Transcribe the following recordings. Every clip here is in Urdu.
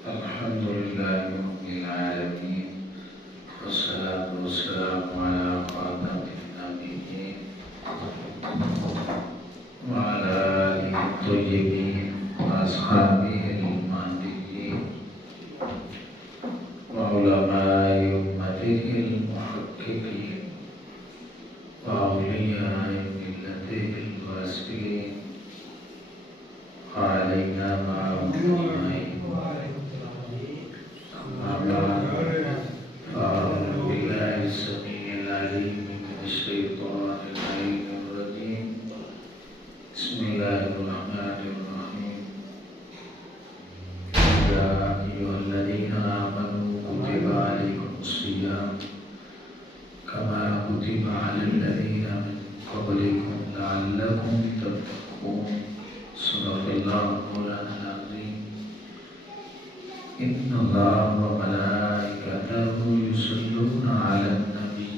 الحمد لله رب العالمين والصلاة والسلام على خاتم النبيين وعلى آله الطيبين وأصحابه المهديين وعلماء أمته المحققين وأولياء ملته الواسعين وعلينا معهم أجمعين. أما بعد فأعوذ بالله السميع العليم من الشيطان اللعين الرجيم. بسم الله الرحمن الرحيم. يا أيها الذين آمنوا كتب عليكم الصيام كما كتب على الذين من قبلكم لعلكم تتقون. صدق الله مولانا العظيم. إن الله وملائكته يصلون على النبي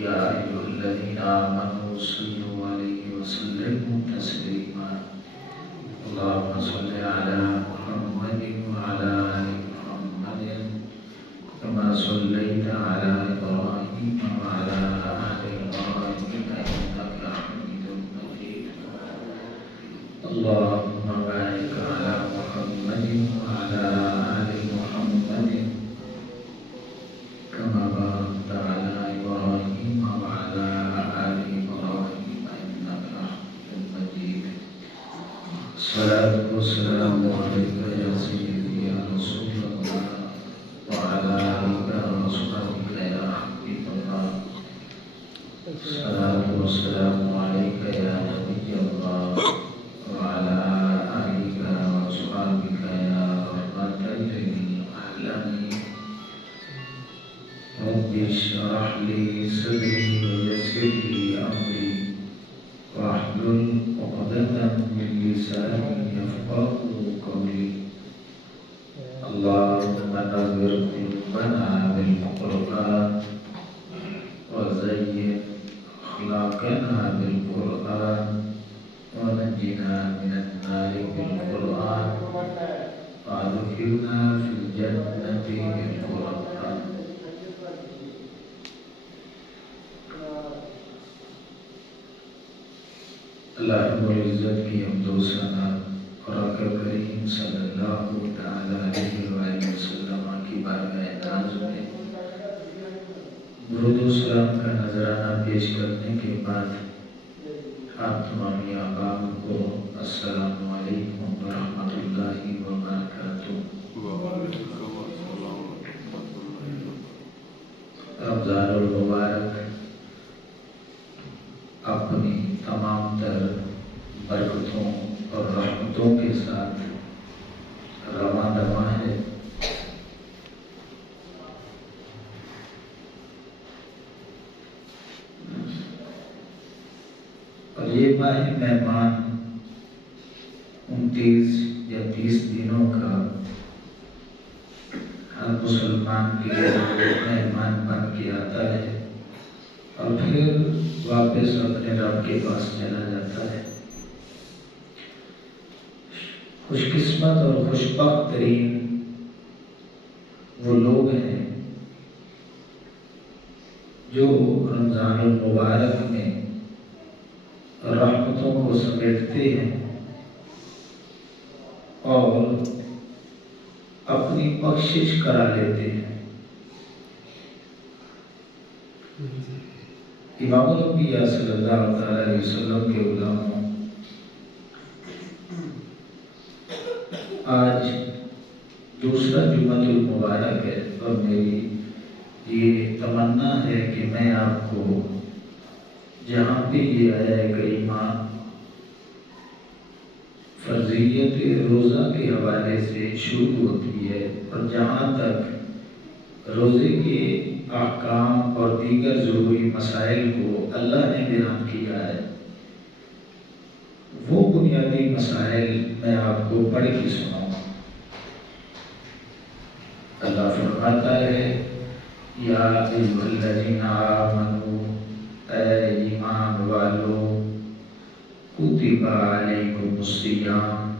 يا أيها الذين آمنوا صلوا عليه وسلموا تسليما. اللهم صل على محمد وعلى آل محمد كما صليت على إبراهيم وعلى آل إبراهيم إنك حميد مجيد. اللهم بارك على محمد وعلى آل محمد كما باركت على إبراهيم وعلى آل إبراهيم إنك حميد مجيد. الصلاة والسلام عليك يا سيدي يا رسول الله وعلى آلك وصحبك يا حبيب الله. الصلاة والسلام عليك يا نبي الله وعلى آلك وصحبك يا رحمة للعالمين. رب اشرح لي صدري ويسر لي أمري واحلل عقدة من لساني يفقهوا قولي. اللهم نور قلوبنا بالقرآن وزين أخلاقنا بالقرآن ونجنا من النار بالقرآن وأدخلنا في الجنة بالقرآن. اللہ رب العزت کی حمد و ثنا اور آقا کریم صلی اللہ تعالی علیہ وآلہ وسلم کی بارگاہ ناز میں درود و سلام کا نذرانہ پیش کرنے کے بعد آپ تمامی آقام کو السلام علیکم ورحمۃ اللہ وبرکاتہ. رمضان المبارک اپنی تمام تر برکتوں اور رحمتوں کے ساتھ رواں دواں ہے. اور یہ ماہ مہمان 29 یا 30 دنوں کا ہر مسلمان کے مہمان بن کے آتا ہے اور پھر واپس اپنے رب کے پاس چلا جاتا ہے. خوش قسمت اور خوش بخت ترین وہ لوگ ہیں جو رمضان المبارک میں رحمتوں کو سمیٹتے ہیں اور اپنی بخشش کرا لیتے ہیں. امام الانبیاء صلی اللہ علیہ وسلم کے غلاموں، آج دوسرا جمعۃ المبارک ہے اور میری یہ تمنا ہے کہ میں آپ کو جہاں بھی یہ آیہ کریمہ فرضیت روزہ کے حوالے سے شروع ہوتی ہے اور جہاں تک روزے کے احکام اور دیگر ضروری مسائل کو اللہ نے بیان کیا ہے، وہ بنیادی مسائل میں آپ کو پڑھ کے سناؤں. اللہ فرماتا ہے یا ایھا الذین آمنوا، اے ایمان والو، کتب علیکم الصیام،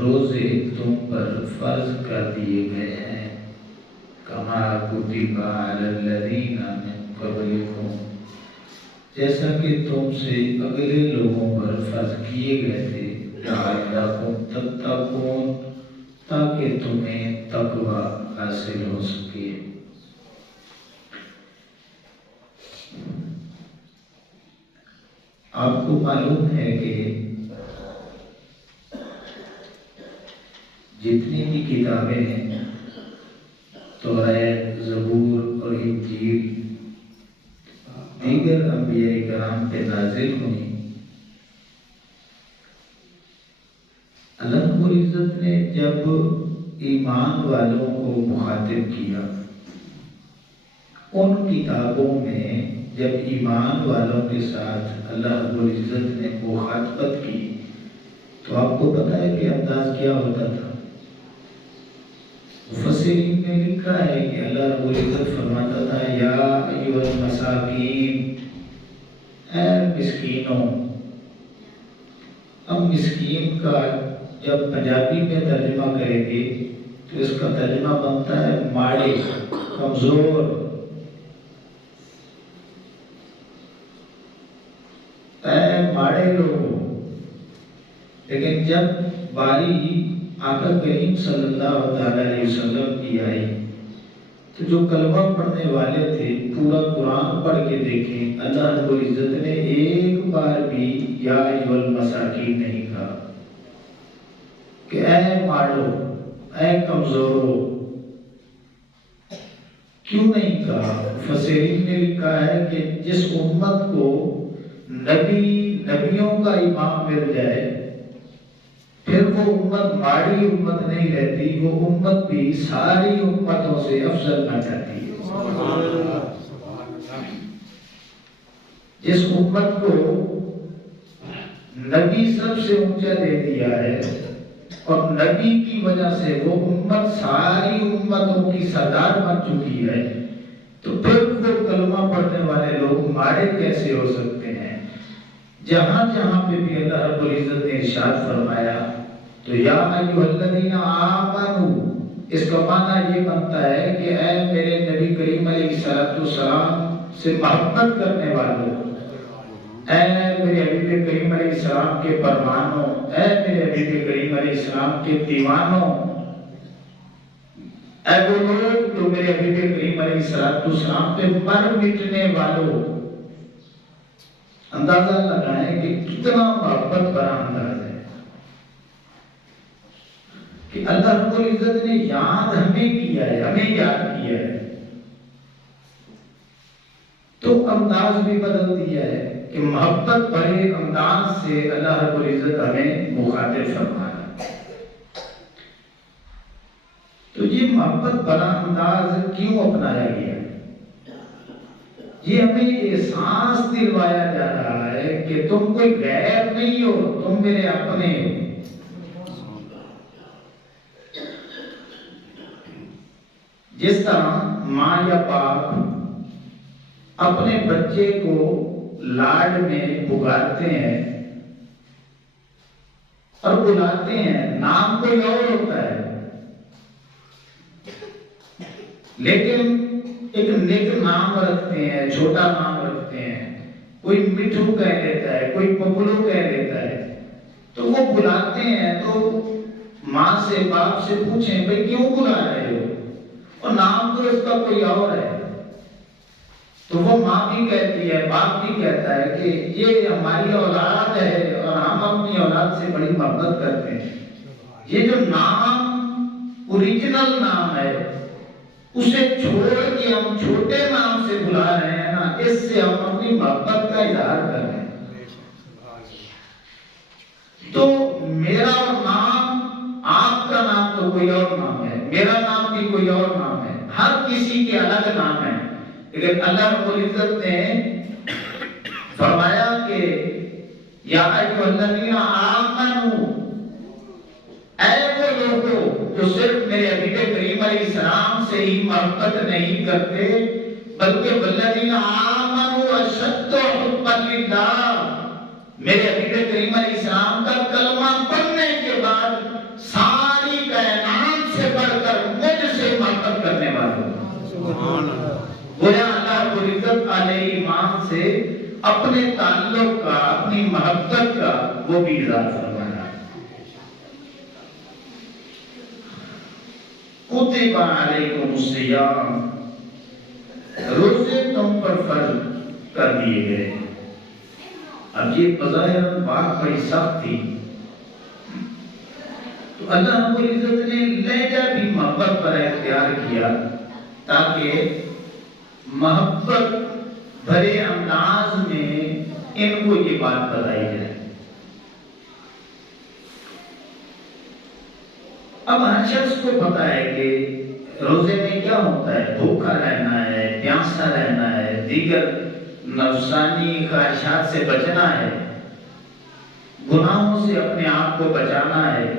روزے تم پر فرض کر دیے گئے ہیں، کما کتب علی الذین من قبلکم، جیسا کہ تم سے اگلے لوگوں پر فرض کیے گئے تھے، لعلکم تتقون، تاکہ تمہیں تقوی حاصل ہو سکے۔ آپ کو معلوم ہے کہ جتنی بھی کتابیں ہیں، توریت، زبور اور انجیل دیگر انبیاء کرام پہ نازل ہوئی، اللہ رب العزت نے جب ایمان والوں کو مخاطب کیا، ان کتابوں میں جب ایمان والوں کے ساتھ اللہ رب العزت نے مخاطبت کی تو آپ کو پتہ ہے کہ انداز کیا ہوتا تھا؟ مفسرین نے لکھا ہے کہ اللہ رب العزت فرماتا تھا، یا ایھا المساکین، اے مسکینوں۔ اب مسکین کا جب پنجابی میں ترجمہ کریں گے تو اس کا ترجمہ بنتا ہے ماڑے، کمزور، اے ماڑے لوگوں۔ لیکن جب باری آقا کریم صلی اللہ علیہ وسلم کی آئی تو جو کلمہ پڑھنے والے تھے پورا قرآن پڑھ کے دیکھیں، اللہ رب العزت نے ایک بار بھی یا ایھا المساکین نہیں کہا کہ اے ماڑو، اے کمزورو۔ کیوں نہیں کہا؟ مفسرین نے لکھا ہے کہ جس امت کو نبیوں کا امام مل جائے پھر وہ امت ماڑی امت نہیں رہتی، وہ امت بھی ساری امتوں سے افضل نہ کرتی ہے۔ جس امت کو نبی سب سے اونچا دے دیا ہے اور نبی کی وجہ سے وہ امت ساری امتوں کی سردار بن چکی ہے، تو پھر وہ کلمہ پڑھنے والے لوگ ماڑے کیسے ہو سکتے ہیں؟ جہاں جہاں پہ بھی اللہ رب العزت نے ارشاد فرمایا تو یا ایھا الذین آمنوا، اس کا معنی یہ بنتا ہے کہ اے میرے نبی کریم علیہ السلام سے محبت کرنے والوں، اے میرے حبیب کریم علیہ السلام کے پروانوں، اے میرے حبیب کریم علیہ السلام کے دیوانوں، اے وہ لوگ جو میرے حبیب کریم علیہ السلام پہ مر مٹنے والوں۔ اندازہ لگائیں کہ کتنا محبت بھرا انداز ہے کہ اللہ رب العزت نے یاد ہمیں کیا ہے، ہمیں یاد کیا ہے، تو انداز بھی بدل دیا ہے کہ محبت بھرے انداز سے اللہ رب العزت ہمیں مخاطب فرمایا۔ تو یہ محبت بھرا انداز کیوں اپنایا گیا ہے؟ یہ ہمیں احساس دلوایا جا رہا ہے کہ تم کوئی غیر نہیں ہو، تم میرے اپنے ہو۔ جس طرح ماں یا باپ اپنے بچے کو لاڈ میں پکارتے ہیں اور بلاتے ہیں، نام کوئی اور ہوتا ہے لیکن ایک نیک نام رکھتے ہیں، چھوٹا نام رکھتے ہیں، کوئی مٹھو کہہ دیتا ہے، کوئی پپلو کہہ دیتا ہے، تو وہ بلاتے ہیں تو ماں سے باپ سے پوچھیں بھئی کیوں بلا رہے ہو؟ اور نام تو اس کا کوئی اور ہے، تو وہ ماں بھی کہتی ہے، باپ بھی کہتا ہے کہ یہ ہماری اولاد ہے اور ہم اپنی اولاد سے بڑی محبت کرتے ہیں۔ یہ جو نام اوریجنل نام ہے اسے چھوڑ کے ہم چھوٹے نام سے بلا رہے ہیں نا، اس سے ہم اپنی محبت کا اظہار کر رہے ہیں۔ تو میرا نام، آپ کا نام تو کوئی اور نام ہے، میرا نام بھی کوئی اور نام ہے، ہر کسی کے الگ نام ہے، لیکن اللہ رب العزت نے فرمایا کہ یا ایھا الذین آمنوا، اے وہ لوگوں جو صرف میرے حبیب کریم علیہ السلام سے ہی محبت نہیں کرتے بلکہ والذین آمنوا اشد حبا للہ، میرے حبیب کریم علیہ السلام کا کلمہ پڑھنے کے بعد ساری کائنات گویا اللہ رب العزت اہل ایمان سے اپنے تعلق کا، اپنی محبت کا وہ بھی اظہار فرمایا۔ کتب علیکم الصیام، روزے تم پر فرض کر دیے گئے۔ اب یہ بظاہر بات بڑی سخت تھی، تو اللہ رب العزت نے لہجہ بھی محبت پر اختیار کیا تاکہ محبت بھرے انداز میں ان کو یہ بات بتائی جائے۔ اب ہر شخص کو پتا ہے کہ روزے میں کیا ہوتا ہے، بھوکا رہنا ہے، پیاسا رہنا ہے، دیگر نفسانی خواہشات سے بچنا ہے، گناہوں سے اپنے آپ کو بچانا ہے،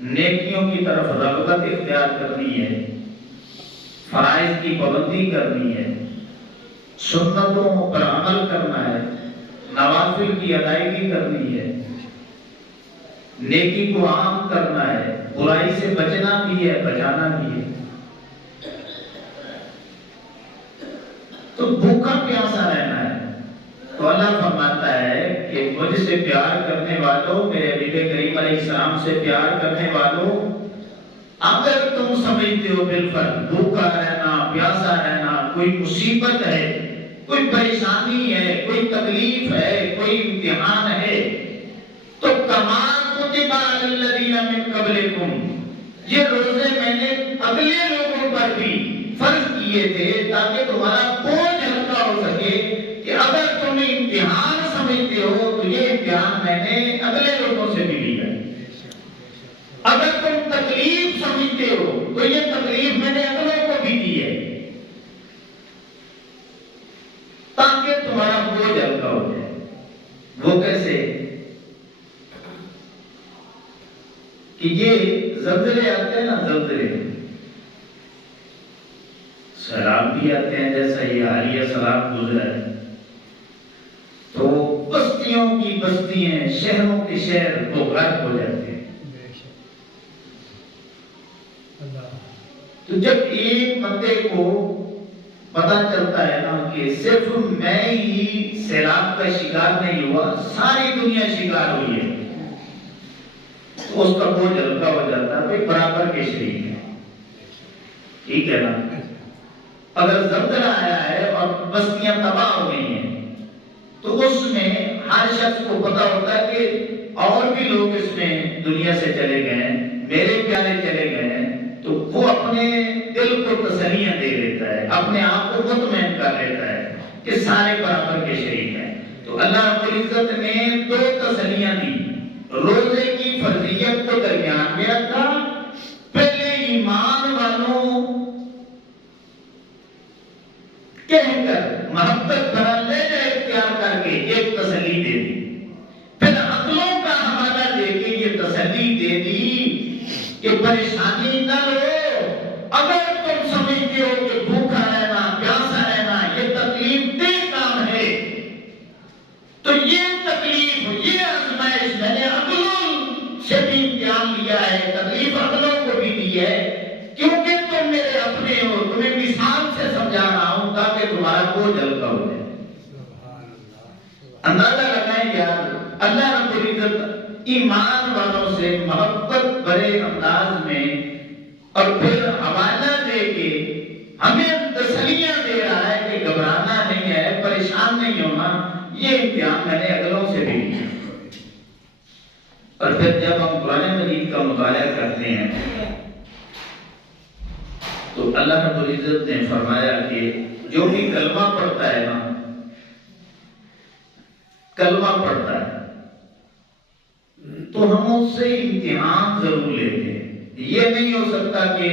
نیکیوں کی طرف رغبت اختیار کرنی ہے، فرائض کی پابندی کرنی ہے، سنتوں پر عمل کرنا ہے، نوافل کی ادائیگی کرنی ہے، نیکی کو عام کرنا ہے، برائی سے بچنا بھی ہے، بچانا بھی ہے۔ تو بھوکا پیاسا رہنا ہے، تو اللہ فرماتا ہے کہ مجھ سے پیار کرنے والوں، میرے حبیب کریم علیہ السلام سے پیار کرنے والوں، اگر تم سمجھتے ہو بالفرض بھوکا رہنا، پیاسا رہنا کوئی مصیبت ہے، کوئی پریشانی ہے، کوئی تکلیف ہے، کوئی امتحان ہے، تو کما کتب علی الذین من قبلکم، یہ روزے میں نے اگلے لوگوں پر بھی فرض کیے تھے تاکہ تمہارا بوجھ ہلکا ہو سکے، کہ اگر تم امتحان سمجھتے ہو تو یہ امتحان میں نے اگلے لوگوں سے بھی لیا ہے، اگر تم تکلیف سمجھتے ہو تو یہ تکلیف میں نے اگلوں کو بھی دی ہے تاکہ تمہارا بوجھ ہلکا ہو جائے۔ وہ کیسے کہ یہ زلزلے آتے ہیں نا، زلزلے سیلاب بھی آتے ہیں، جیسا یہ حالیہ سیلاب گزرا ہے، تو بستیوں کی بستیاں، شہروں کے شہر وہ غرق ہو جاتے ہیں۔ تو جب ایک بندے کو پتا چلتا ہے نا کہ صرف میں ہی سیلاب کا شکار نہیں ہوا، ساری دنیا شکار ہوئی ہے، تو اس کا بوجھ ہلکا ہو جاتا ہے، بھئی برابر کے شریک ہے، ٹھیک ہے نا۔ اگر زلزلہ آیا ہے اور بستیاں تباہ ہو گئی ہیں تو اس میں ہر شخص کو پتا ہوتا ہے کہ اور بھی لوگ اس میں دنیا سے چلے گئے ہیں، میرے پیارے چلے گئے ہیں، تو وہ اپنے دل کو تسلیاں دے لیتا ہے، اپنے آپ کو مطمئن کر لیتا ہے کہ سارے برابر کے شریک ہیں۔ تو اللہ رب العزت نے دو تسلیاں دی، روزے کی فرضیت کو درمیان میں رکھا، پہلے ایمان والوں کہہ کر محبت بھرا لہجہ اختیار کر کے ایک تسلی دے دی، پھر عقلوں کا حوالہ دے کے یہ تسلی دے دی کہ پریشانی نہ لو، اگر تم سمجھتے ہو کہ بھوکا رہنا، پیاسا رہنا یہ تکلیف دہ کام ہے، تو یہ تکلیف، یہ آزمائش میں نے عقلوں سے بھی امتحان لیا ہے، تکلیف عقلوں کو بھی دی ہے، کیونکہ تم میرے اپنے ہو، تمہیں مثال سے سمجھا رہا ہوں تاکہ تمہارا بوجھ ہلکا ہو جائے۔ اندازہ لگائیں یار، اللہ رب العزت ایمان والوں سے محبت بھرے انداز میں اور پھر حوالہ دے کے ہمیں تسلیاں دے رہا ہے کہ گھبرانا نہیں ہے، پریشان نہیں ہونا، یہ امتحان میں نے اگلوں سے بھی لیا۔ اور پھر جب ہم قرآن مجید کا مطالعہ کرتے ہیں تو اللہ رب العزت نے فرمایا کہ جو بھی کلمہ پڑھتا ہے نا، کلمہ پڑھتا ہے تو ہم اس سے امتحان ضرور لیتے ہیں۔ یہ نہیں ہو سکتا کہ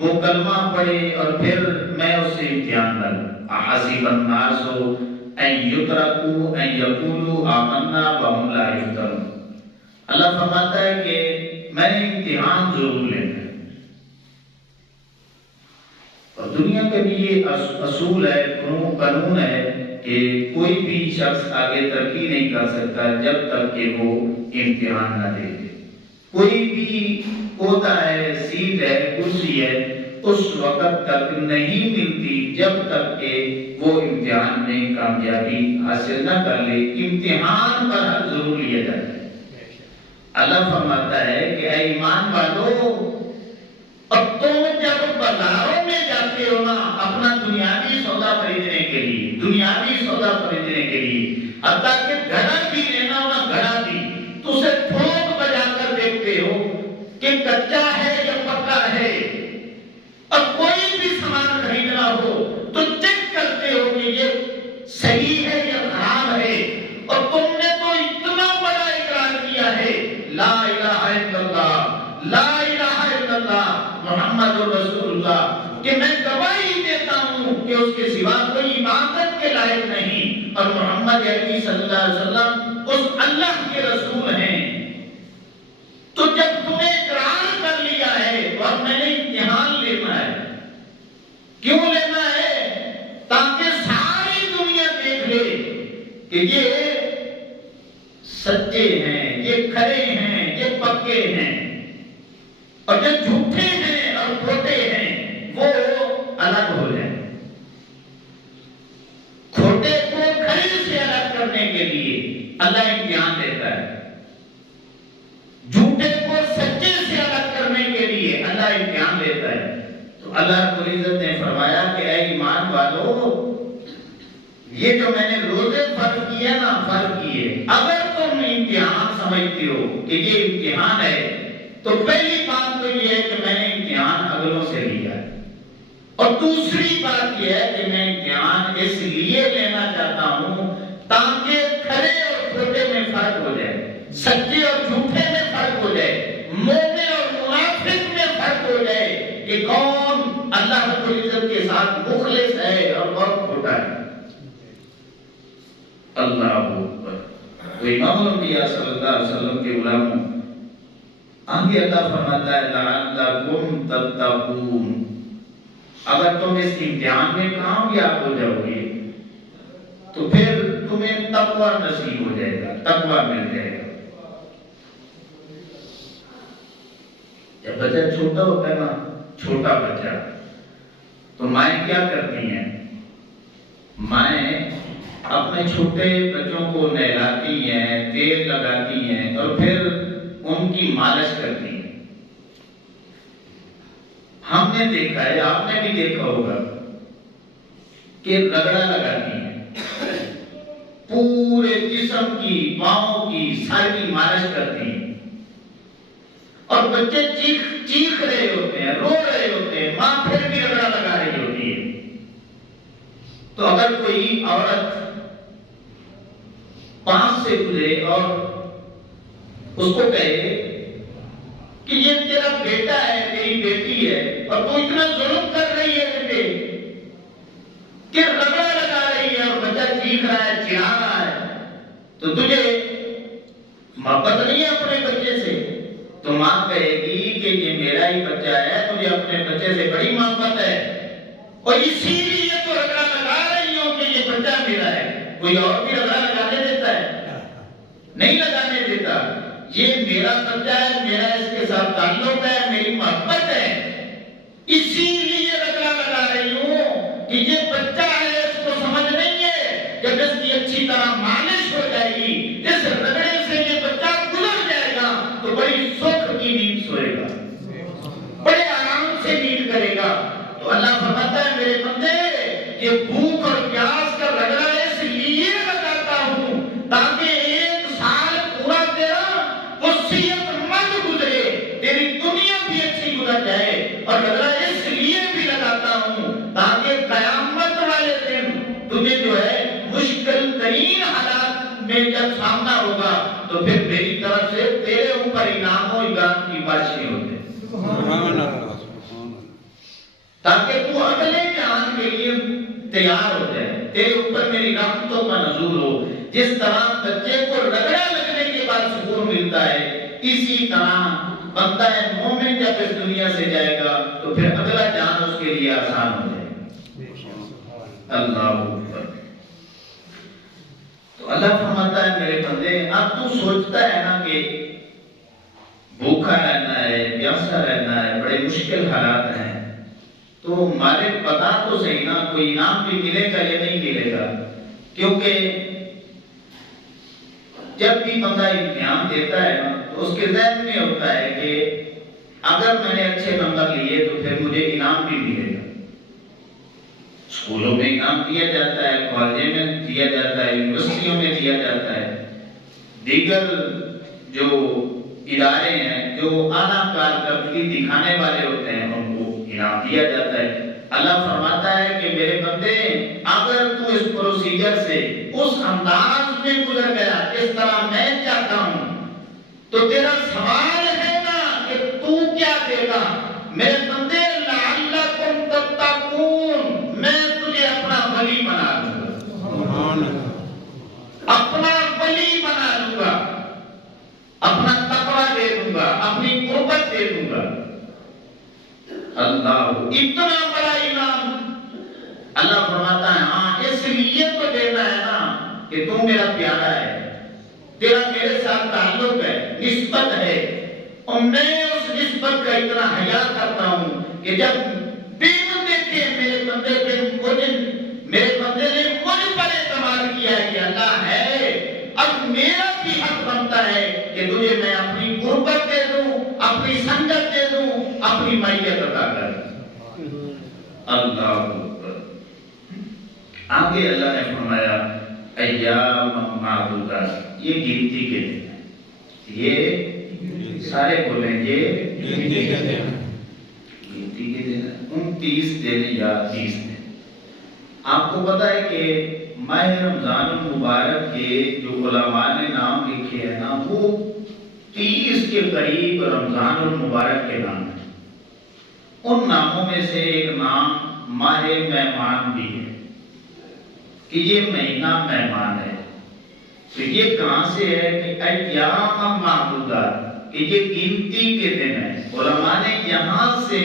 وہ کلمہ پڑھے اور پھر میں اس سے امتحان نہ لوں۔ احسب الناس ان یترکوا ان یقولوا آمنا وهم لا یفتنون۔ اللہ فرماتا ہے کہ میں نے امتحان ضرور لینا ہے، اور دنیا کا بھی یہ اصول ہے، قانون ہے کہ کوئی بھی شخص آگے ترقی نہیں کر سکتا جب تک کہ وہ امتحان نہ دے دے۔ کوئی بھی عہدہ ہے، سیٹ ہے، کرسی ہے، اس وقت تک نہیں ملتی جب تک کہ وہ امتحان میں کامیابی حاصل نہ کر لے۔ امتحان پر حق ضرور لیا جاتا ہے۔ اللہ فرماتا ہے کہ اے ایمان والو، اب تم جب بازاروں میں جاتے ہو نا اپنا دنیاوی سودا خریدنے کے لیے، دنیاوی سودا خریدنے کے لیے، حتیٰ کہ گھڑا بھی لینا ہو نا، گھڑا بھی تو اسے ٹھوک بجا کر دیکھتے ہو کہ کچا ہے یا پکا ہے۔ اب کوئی بھی سامان خریدنا ہو تو چیک کرتے ہو کہ یہ صحیح ہے یا خراب ہے۔ اور تم نے تو اتنا بڑا اقرار کیا ہے، لا الہ الا اللہ، لا الہ الا اللہ محمد رسول اللہ، کہ میں گواہی دیتا ہوں کہ اس کے سوا کوئی عبادت کے لائق نہیں، اور محمد عربی صلی اللہ علیہ وسلم اس اللہ کے رسول ہیں۔ تو جب تم نے اقرار کر لیا ہے تو اب میں نے امتحان لینا ہے۔ کیوں لینا ہے؟ تاکہ ساری دنیا دیکھ لے کہ یہ سچے ہیں، یہ کھرے ہیں، یہ پکے ہیں، اور جو جھوٹے ہیں اور کھوٹے ہیں وہ الگ ہو جائیں۔ کھوٹے کو کھرے سے الگ کرنے کے لیے اللہ امتحان دیتا ہے، جھوٹے کو سچے سے الگ کرنے کے لیے اللہ امتحان دیتا ہے۔ تو اللہ رب العزت نے فرمایا کہ اے ایمان والو، یہ جو میں نے روزے فرض کیے نا، فرض کیے، اگر تم امتحان سمجھتے ہو کہ یہ امتحان ہے تو پہلی بات تو یہ ہے کہ میں نے امتحان اگلوں سے لیا ہے، اور دوسری بات یہ ہے کہ میں امتحان اس لیے لینا چاہتا ہوں تاکہ کھرے اور کھوٹے میں فرق ہو جائے، سچے اور جھوٹے میں فرق ہو جائے، مومن اور منافق میں فرق ہو جائے کہ کون اللہ رب العزت کے ساتھ مخلص ہے اور کون کھوٹا ہے۔ اللہ اکبر۔ تو امام الانبیاء صلی اللہ علیہ وسلم کے غلاموں، آگے اللہ فرماتا ہے لعلکم تتقون، اگر تم اس امتحان میں کامیاب ہو جاؤ گے تو پھر تمہیں تقوی نصیب ہو جائے گا، تقوی مل جائے گا۔ جب بچہ چھوٹا ہوتا ہے نا، چھوٹا بچہ، تو مائیں کیا کرتی ہیں؟ مائیں اپنے چھوٹے بچوں کو نہلاتی ہیں، تیل لگاتی ہیں، اور پھر ان کی مالش کرتی ہیں۔ ہم نے دیکھا ہے، آپ نے بھی دیکھا ہوگا کہ رگڑا لگاتی ہیں، پورے جسم کی، پاؤں کی، سر کی مالش کرتی ہیں، اور بچے چیخ رہے ہوتے ہیں، رو رہے ہوتے ہیں، ماں پھر بھی رگڑا لگا رہی ہوتی ہے۔ تو اگر کوئی عورت پاس سے گزرے اور اس کو کہے کہ یہ تیرا بیٹا ہے، تیری بیٹی ہے، اور تو اتنا ظلم کر رہی ہے بیٹے کہ رگڑا لگا رہی ہے اور بچہ چیخ رہا ہے، چڑھا رہا ہے، تو تجھے محبت نہیں ہے اپنے بچے سے؟ تو ماں کہے گی کہ یہ میرا ہی بچہ ہے، تجھے اپنے بچے سے بڑی محبت ہے، اور اسی لیے تو رگڑا لگا رہی ہوں کہ یہ بچہ میرا ہے۔ کوئی اور بھی رگڑا لگانے دیتا ہے؟ نہیں لگانے دیتا۔ یہ میرا بچہ ہے، میرا اس کے ساتھ تعلق ہے، میری محبت ہے، اسی لیے رگڑا لگا رہی ہوں کہ یہ بچہ ہے، اس کو سمجھ نہیں ہے، جب اس کی اچھی طرح مالش ہو جائے گی، اس رگڑے سے یہ بچہ گزر جائے گا تو بڑی سکھ کی نیند سوئے گا، بڑے آرام سے نیند کرے گا۔ تو اللہ فرماتا ہے میرے بندے، یہ بھوک اور پیاس کا رگڑا اس لیے لگاتا ہوں تاکہ ایک سال پورا تیرا وصیت مند گزرے، تیری دنیا بھی اچھی گزر جائے، اور رگڑا اس لیے بھی لگاتا ہوں تاکہ قیامت والے دن تجھے جو ہے مشکل ترین حالات میں جب سامنا ہوگا تو پھر میری طرف سے تیرے اوپر انعام و اکرام کی بارشیں ہوتے تاکہ تو اگلے جہان کے لیے تیار ہو جائے، تیرے اوپر میری رحمتوں کا نزول ہو۔ جس طرح بچے کو رگڑا لگنے کے بعد سکون ملتا ہے، اسی طرح بندہ مومن جب اس دنیا سے جائے گا تو پھر اگلا جہان اس کے لیے آسان ہو جائے گا۔ اللہ اکبر۔ تو اللہ فرماتا ہے میرے بندے، اب تو سوچتا ہے نا کہ بھوکا رہنا ہے، پیاسا رہنا ہے، بڑے مشکل حالات ہیں، تو مالک بتا تو صحیح نا کوئی انعام بھی ملے گا یا نہیں ملے گا؟ کیونکہ جب بھی بندہ امتحان دیتا ہے نا تو اس کے ذہن میں ہوتا ہے کہ اگر میں نے اچھے نمبر لیے تو پھر مجھے انعام بھی ملے گا۔ اسکولوں میں انعام دیا جاتا ہے، کالجوں میں دیا جاتا ہے، یونیورسٹیوں میں دیا جاتا ہے، دیگر جو ادارے ہیں جو اعلیٰ کارکردگی دکھانے والے ہوتے ہیں ان کو انعام دیا جاتا ہے۔ اللہ فرماتا ہے کہ میرے بندے اگر تو اس پروسیجر سے اس انداز میں گزر گیا اس طرح میں چاہتا ہوں تو تیرا سوال ہے نا کہ تو کیا دے گا؟ میرے بندے لعلکم تتقون، میں تجھے اپنا ولی بنا لوں گا، اپنا ولی بنا لوں گا، اپنا تقوی دے دوں گا، اپنی قربت دے دوں گا۔ اللہ اتنا بڑا انعام اللہ فرماتا ہے ہاں اس لیے تو دینا ہے نا کہ تو میرا پیارا ہے، تیرا میرے ساتھ تعلق ہے، نسبت ہے، اور میں اس نسبت کا اتنا حیا کرتا ہوں کہ جب دن دیکھے میرے بندے نے مجھ پر اعتماد کیا ہے کہ اللہ ہے، اب میرا بھی حق بنتا ہے کہ تجھے میں اپنی قربت دے دوں، اپنی سنگت دے دوں، اپنی معیت عطا کر دوں۔ اللہ اکبر۔ آگے اللہ نے فرمایا ایام معدودات، یہ گنتی کے دن ہیں، یہ سارے بولیں یہ گنتی کے دن ہیں، گنتی کے دن ہیں، 29 دن یا 30 دن۔ آپ کو پتا ہے کہ ماہ رمضان المبارک کے جو علماء نے نام لکھے ہیں نا وہ 30 کے قریب رمضان المبارک کے نام ہیں۔ ان ناموں میں سے ایک نام ماہ مہمان بھی ہے کہ یہ مہینہ مہمان ہے۔ تو یہ کہاں سے ہے کہ ایام معدودات، کہ یہ گنتی کے دن ہیں۔ علماء نے یہاں سے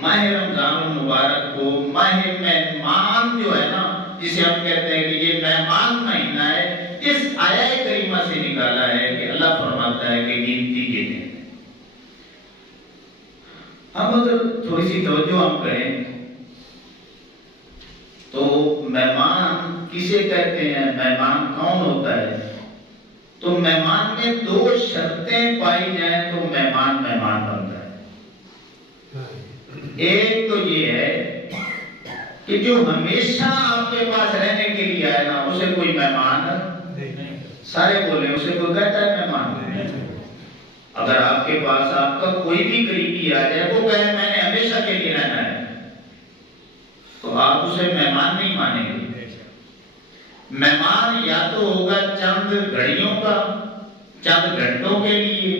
ماہ رمضان المبارک کو ماہ مہمان جو ہے نا جسے ہم کہتے ہیں کہ یہ مہمان مہینہ ہے، اس آیہ کریمہ سے نکالا ہے کہ اللہ فرماتا ہے کہ گنتی کے دن۔ اب اگر تھوڑی سی توجہ ہم کریں تو مہمان کسے کہتے ہیں، مہمان کون ہوتا ہے؟ تو مہمان میں 2 شرطیں پائی جائیں تو مہمان مہمان بنتا ہے۔ ایک تو یہ ہے کہ جو ہمیشہ آپ کے پاس رہنے کے لیے آئے نا اسے کوئی مہمان نہیں، سارے بولے اسے کوئی کہتا ہے مہمان نہیں۔ اگر آپ کے پاس آپ کا کوئی بھی قریبی آ جائے وہ کہے میں نے ہمیشہ کے لیے رہنا ہے تو آپ اسے مہمان نہیں مانیں گے۔ مہمان یا تو ہوگا چند گھڑیوں کا، چند گھنٹوں کے لیے،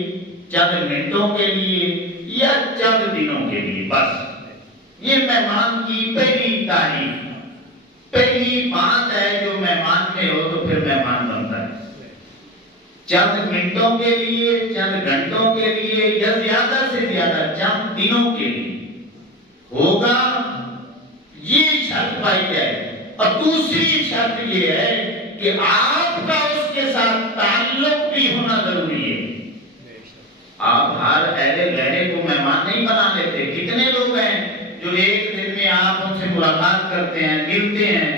چند منٹوں کے لیے یا چند دنوں کے لیے، بس یہ مہمان کی پہلی تعریف، پہلی بات ہے جو مہمان میں ہو تو پھر مہمان بنتا ہے۔ چند منٹوں کے لیے، چند گھنٹوں کے لیے یا زیادہ سے زیادہ چند دنوں کے لیے ہوگا، یہ شرط پائی جائے۔ اور دوسری شرط یہ ہے کہ آپ کا اس کے ساتھ تعلق بھی ہونا ضروری ہے۔ آپ ہر اہل گہرے کو مہمان نہیں بنا لیتے۔ کتنے لوگ ہیں جو ایک دن میں آپ ان سے ملاقات کرتے ہیں، ملتے ہیں،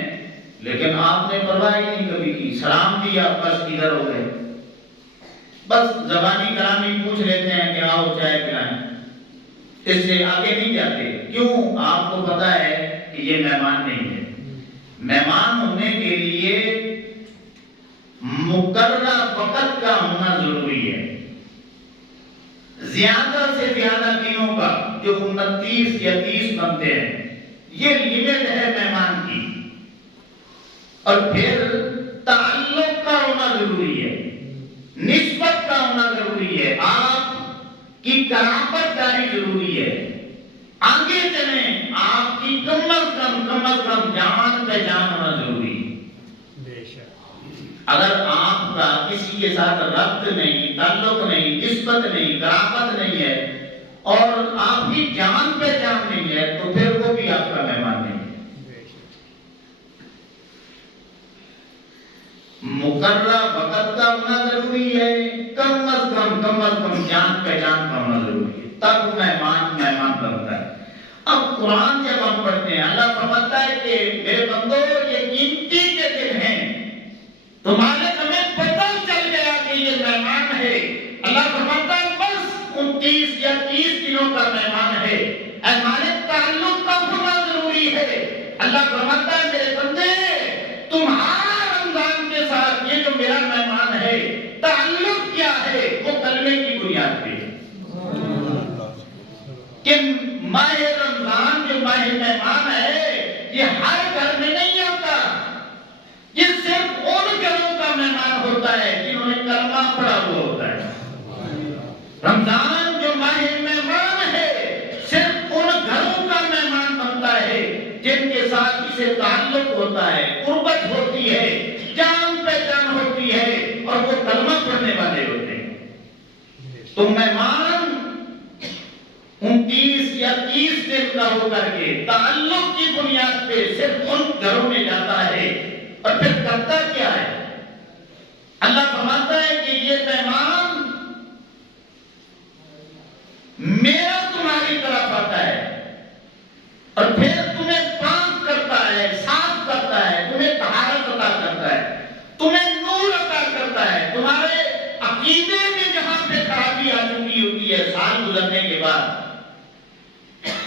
لیکن آپ نے پرواہ نہیں کبھی کی، سلام دیا بس ادھر ہو گئے، بس زبانی کلامی پوچھ لیتے ہیں کہ آؤ چائے پلائیں، اس سے آگے نہیں جاتے۔ کیوں؟ آپ کو پتا ہے کہ یہ مہمان نہیں ہے۔ مہمان ہونے کے لیے مقررہ وقت کا ہونا ضروری ہے، زیادہ سے زیادہ دنوں کا، جو 29 یا 30 بنتے ہیں، یہ لیمٹ ہے مہمان کی۔ اور پھر تعلق کا ہونا ضروری ہے، نسبت کا ہونا ضروری ہے، آپ کی قرابت داری ضروری ہے۔ آگے چلیں، آپ کی کم از کم جان پہچان ہونا ضروری ہے۔ اگر آپ کا کسی کے ساتھ ربط نہیں، تعلق نہیں، نسبت نہیں، قرابت نہیں ہے اور آپ کی جان پہچان نہیں ہے تو پھر وہ بھی آپ کا مہمان نہیں ہے۔ مقررہ وقت کا ہونا ضروری ہے، کم از کم جان پہچان کا ہونا ضروری ہے، تب مہمان بنتا ہے۔ اب قرآن جب ہم پڑھتے ہیں اللہ فرماتا ہے کہ میرے بندو یہ قیمتی کے دن ہیں، تو مالک ہمیں پتہ چل گیا کہ یہ مہمان ہے۔ اللہ فرماتا ہے بس 29 یا 30 دنوں کا مہمان ہے، اے مالک تعلق کا ہونا ضروری ہے۔ اللہ فرماتا ہے میرے بندے تمہارا رمضان کے ساتھ یہ جو میرا مہمان ہے تعلق کیا ہے، وہ کلمے کی بنیاد پہ کہ ماہ رمضان جو ماہ مہمان ہے یہ ہر گھر میں نہیں آتا، یہ صرف ان گھروں کا مہمان ہوتا ہے جنہوں نے کلمہ پڑھا ہوا ہوتا ہے۔ رمضان جو ماہ مہمان ہے صرف ان گھروں کا مہمان بنتا ہے جن کے ساتھ اسے تعلق ہوتا ہے، قربت ہوتی ہے، جان پہچان ہوتی ہے اور وہ کلمہ پڑھنے والے ہوتے ہیں۔ تو مہمان 29 یا 30 دن کا ہو کر کے تعلق کی بنیاد پہ صرف ان گھروں میں جاتا ہے، اور پھر کرتا کیا ہے؟ اللہ فرماتا ہے کہ یہ مہمان میرا تمہاری طرف آتا ہے اور پھر تمہیں پاک کرتا ہے، صاف کرتا ہے، تمہیں طہارت عطا کرتا ہے، تمہیں نور عطا کرتا ہے۔ تمہارے عقیدے میں جہاں پہ خرابی آ چکی ہوتی ہے سال گزرنے کے بعد،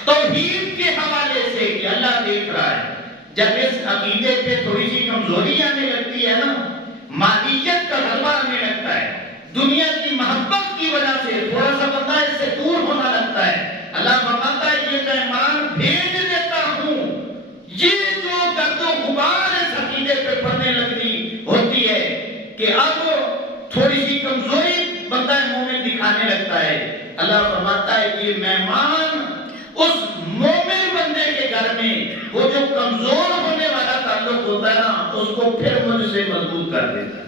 توحید کے حوالے سے کہ اللہ دیکھ رہا ہے، جب اس عقیدے پہ تھوڑی سی کمزوری آنے لگتی ہے نا، مادیت کا غلبہ آنے لگتا ہے، دنیا کی محبت کی وجہ سے تھوڑا سا بندہ اس سے دور ہونا لگتا ہے، اللہ فرماتا ہے یہ مہمان بھیج دیتا ہوں، یہ جو گرد و غبار اس عقیدے پہ پڑنے لگتی ہوتی ہے کہ اب تھوڑی سی کمزوری بندہ مومن دکھانے لگتا ہے، اللہ فرماتا ہے یہ مہمان اس مومن بندے کے گھر میں وہ جو کمزور ہونے والا تعلق ہوتا ہے نا اس کو پھر مجھ سے مضبوط کر دیتا ہے۔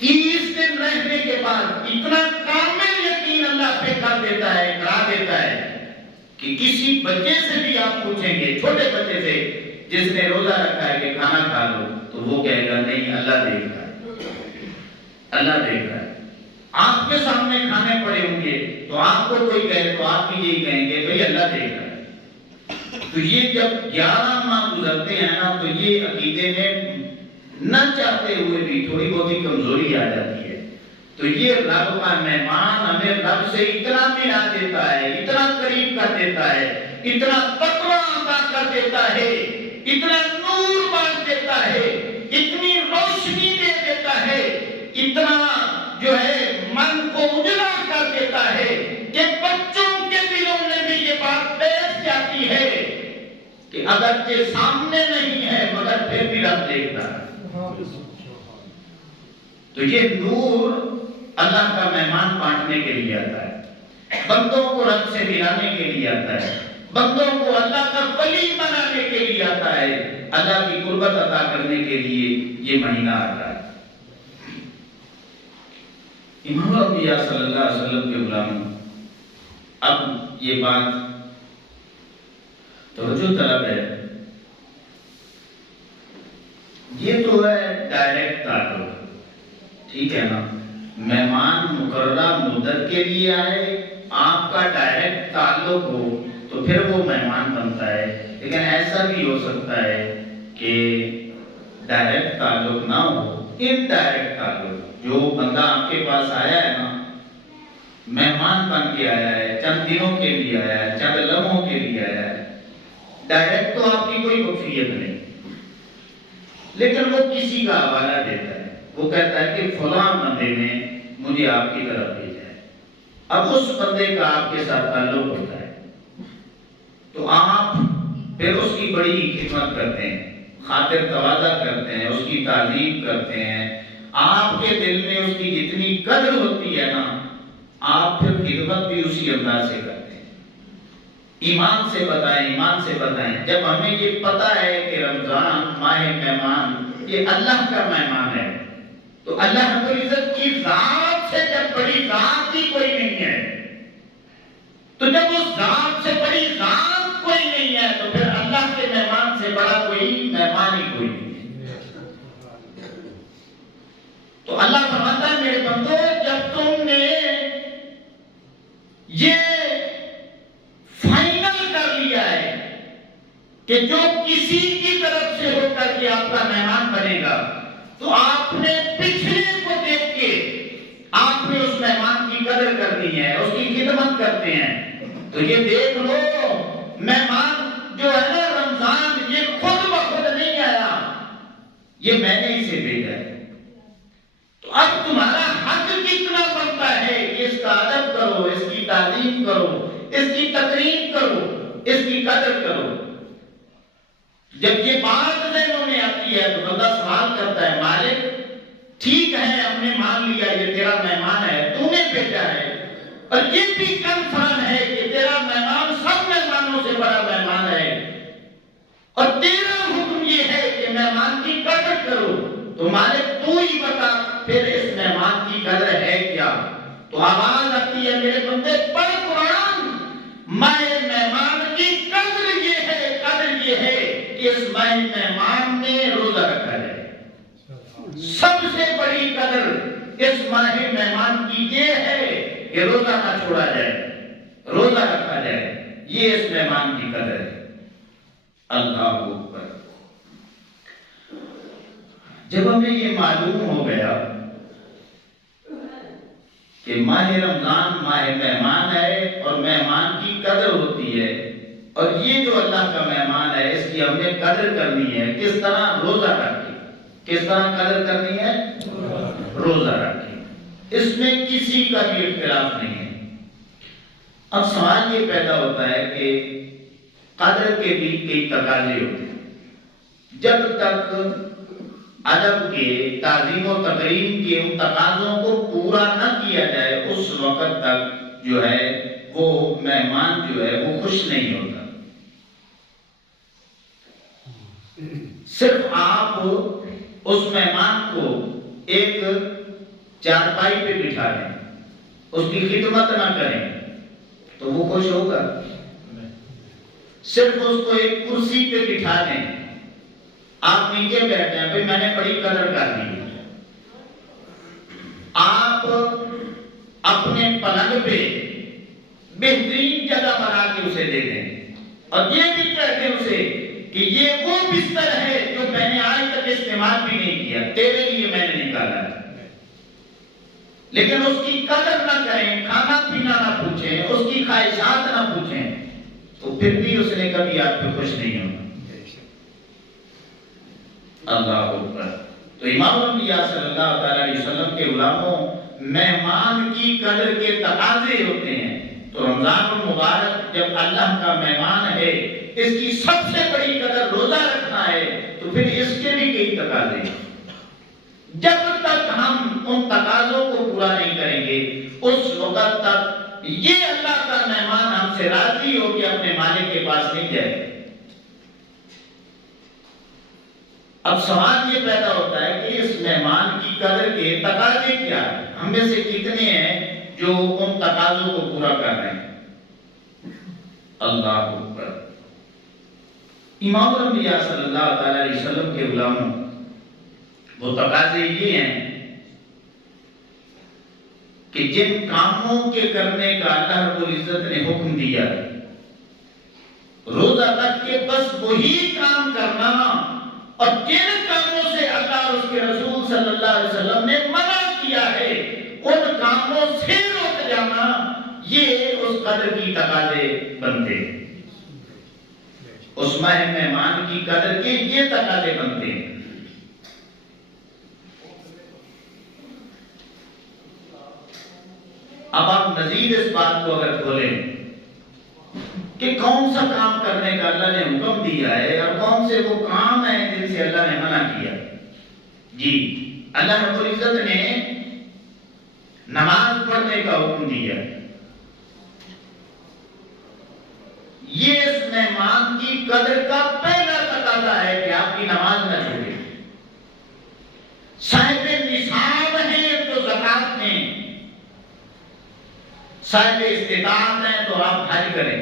30 دن رہنے کے بعد اتنا کامل یقین اللہ پہ کر دیتا ہے، کرا دیتا ہے کہ کسی بچے سے بھی آپ پوچھیں گے، چھوٹے بچے سے جس نے روزہ رکھا ہے کہ کھانا کھا لو، تو وہ کہے گا نہیں اللہ دیکھ رہا ہے، اللہ دیکھ رہا ہے۔ آپ کے سامنے کھانے پڑے ہوں گے تو آپ کو کوئی کہے تو آپ بھی یہی کہیں گے بھئی اللہ دیکھ رہا ہے۔ تو یہ جب 11 ماہ گزرتے ہیں نا تو یہ عقیدے میں نہ چاہتے ہوئے بھی تھوڑی بہت ہی کمزوری آ جاتی ہے، تو یہ رب کا مہمان ہمیں رب سے اتنا ملا دیتا ہے، اتنا قریب کر دیتا ہے، اتنا تقویٰ عطا کر دیتا ہے، اتنا نور بانٹ دیتا ہے، اتنی روشنی دے دیتا ہے، اتنا جو ہے من کو اجلا کر دیتا ہے کہ بچوں کے دلوں میں بھی یہ بات بیٹھ جاتی ہے کہ اگرچہ سامنے نہیں ہے مگر پھر بھی رب دیکھتا ہے۔ تو یہ نور اللہ کا مہمان بانٹنے کے لیے آتا ہے، بندوں کو رب سے ملانے کے لیے آتا ہے، بندوں کو اللہ کا ولی بنانے کے لیے آتا ہے، اللہ کی قربت عطا کرنے کے لیے یہ مہینہ آتا ہے۔ امام الانبیاء صلی اللہ علیہ وسلم کے غلام، اب یہ بات توجہ طلب ہے، یہ تو ہے ڈائریکٹ تعلق، ٹھیک ہے نا، مہمان مقررہ مدت کے لیے آئے، آپ کا ڈائریکٹ تعلق ہو تو پھر وہ مہمان بنتا ہے، لیکن ایسا بھی ہو سکتا ہے کہ ڈائریکٹ تعلق نہ ہو، انڈائریکٹ تعلق، جو بندہ آپ کے پاس آیا ہے نا، مہمان بن کے آیا ہے، چند دنوں کے لیے آیا ہے، چند لمحوں کے لیے آیا ہے، ڈائریکٹ تو آپ کی کوئی وفیت نہیں، لیکن وہ کسی کا حوالہ دیتا ہے، وہ کہتا ہے کہ فلاں بندے نے مجھے آپ کی طرف بھیجا ہے، اب اس بندے کا آپ کے ساتھ تعلق ہوتا ہے، تو آپ پھر اس کی بڑی خدمت کرتے ہیں، خاطر تواضع کرتے ہیں، اس کی تعظیم کرتے ہیں، آپ کے دل میں اس کی جتنی قدر ہوتی ہے نا، آپ پھر خدمت بھی اسی انداز سے کرتے ہیں۔ ایمان سے بتائیں، ایمان سے بتائیں، جب ہمیں یہ پتہ ہے کہ رمضان ماہ مہمان یہ اللہ کا مہمان ہے، تو اللہ رب العزت کی ذات سے جب بڑی ذات ہی کوئی نہیں ہے، تو جب اس ذات سے بڑی ذات کوئی نہیں ہے تو پھر اللہ کے مہمان سے بڑا کوئی مہمان ہی کوئی نہیں ہے۔ تو اللہ فرماتا ہے میرے بندو جب تم نے یہ کہ جو کسی کی طرف سے ہو کر کے آپ کا مہمان بنے گا تو آپ نے پچھلے کو دیکھ کے آپ نے اس مہمان کی قدر کرنی ہے، اس کی خدمت کرتے ہیں۔ تو یہ دیکھ لو مہمان جو ہے نا رمضان یہ خود بخود نہیں آیا، یہ میں نے اسے بھیجا ہے۔ تو اب تمہارا حق کتنا بنتا ہے کہ اس کا ادب کرو، اس کی تعظیم کرو، اس کی تکریم کرو، اس کی قدر کرو۔ جب یہ بات ذہنوں میں آتی ہے تو بندہ سوال کرتا ہے مالک ٹھیک ہے ہم نے مان لیا یہ تیرا مہمان ہے، تو نے بھیجا ہے، اور یہ بھی کنفرم ہے کہ تیرا مہمان سب مہمانوں سے بڑا مہمان ہے، اور تیرا حکم یہ ہے کہ مہمان کی قدر کرو۔ تو مالک تو ہی بتا پھر اس مہمان کی قدر ہے کیا؟ تو آواز آتی ہے میرے بندے پڑھ قرآن، ماہ مہمان کی قدر یہ ہے، قدر یہ ہے کہ اس ماہ مہمان میں روزہ رکھا جائے۔ سب سے بڑی قدر اس ماہ مہمان کی یہ ہے کہ روزہ نہ چھوڑا جائے، روزہ رکھا جائے، یہ اس مہمان کی قدر ہے۔ اللہ اکبر۔ جب ہمیں یہ معلوم ہو گیا کہ ماہ رمضان ماہ مہمان ہے اور مہمان کی قدر ہوتی ہے، اور یہ جو اللہ کا مہمان ہے اس کی ہم نے قدر کرنی ہے، کس طرح؟ روزہ رکھ کے۔ کس طرح قدر کرنی ہے؟ روزہ رکھ کے۔ اس میں کسی کا بھی اختلاف نہیں ہے۔ اب سوال یہ پیدا ہوتا ہے کہ قدر کے بھی کئی تقاضے ہوتے ہیں۔ جب تک ادب کے، تعظیم و تکریم کے ان تقاضوں کو پورا نہ کیا جائے اس وقت تک جو ہے وہ مہمان جو ہے وہ خوش نہیں ہوتا۔ صرف آپ اس مہمان کو ایک چارپائی پہ بٹھا دیں، اس کی خدمت نہ کریں تو وہ خوش ہوگا؟ صرف اس کو ایک کرسی پہ بٹھا دیں، آپ نیچے بیٹھے ہیں، بھئی میں نے بڑی قدر کر دی، آپ اپنے پلنگ پہ بہترین جگہ بنا کے اسے دے دیں، اور یہ بھی کہتے ہیں اسے کہ یہ وہ بستر ہے جو میں نے آج تک استعمال بھی نہیں کیا، تیرے لیے میں نے نکالا ہے، لیکن اس کی قدر نہ کریں، کھانا پینا نہ پوچھیں، اس کی خواہشات نہ پوچھیں، تو پھر بھی اس نے کبھی آپ پہ خوش نہیں ہونا۔ اللہ اکبر۔ تو امام الانبیاء صلی اللہ تعالی علیہ وسلم کے غلاموں، مہمان کی قدر کے تقاضے ہوتے ہیں۔ تو رمضان المبارک جب اللہ کا مہمان ہے، اس کی سب سے بڑی قدر روزہ رکھنا ہے، تو پھر اس کے بھی کئی تقاضے ہیں۔ جب تک ہم ان تقاضوں کو پورا نہیں کریں گے اس وقت تک یہ اللہ کا مہمان ہم سے راضی ہو کے اپنے مالک کے پاس نہیں جائے۔ اب سوال یہ پیدا ہوتا ہے کہ اس مہمان کی قدر کے تقاضے کیا ہیں؟ ہم میں سے کتنے ہیں جو ان تقاضوں کو پورا کر رہے ہیں؟ اللہ اکبر۔ امام الانبیاء صلی اللہ تعالی علیہ وسلم کے غلاموں، وہ تقاضے یہ ہیں کہ جن کاموں کے کرنے کا اللہ رب العزت نے حکم دیا ہے، روزہ رکھ کے بس وہی کام کرنا، اور جن کاموں سے اللہ اور اس کے رسول صلی اللہ علیہ وسلم نے منع کیا ہے ان کاموں سے رک جانا، یہ اس قدر کی تقاضے بنتے ہیں۔ اس ماہ مہمان کی قدر کے یہ تقاضے بنتے ہیں۔ اب آپ مزید اس بات کو اگر کھولیں کہ کون سا کام کرنے کا اللہ نے حکم دیا ہے اور کون سے وہ کام ہیں جن سے اللہ نے منع کیا۔ جی، اللہ رب العزت نے نماز پڑھنے کا حکم دیا ہے۔ یہ اس مہمان کی قدر کا پہلا تقاضا ہے کہ آپ کی نماز نہ چھوڑے۔ صاحب نصاب ہیں تو زکات دیں، صاحب استطاعت ہیں تو آپ حج کریں،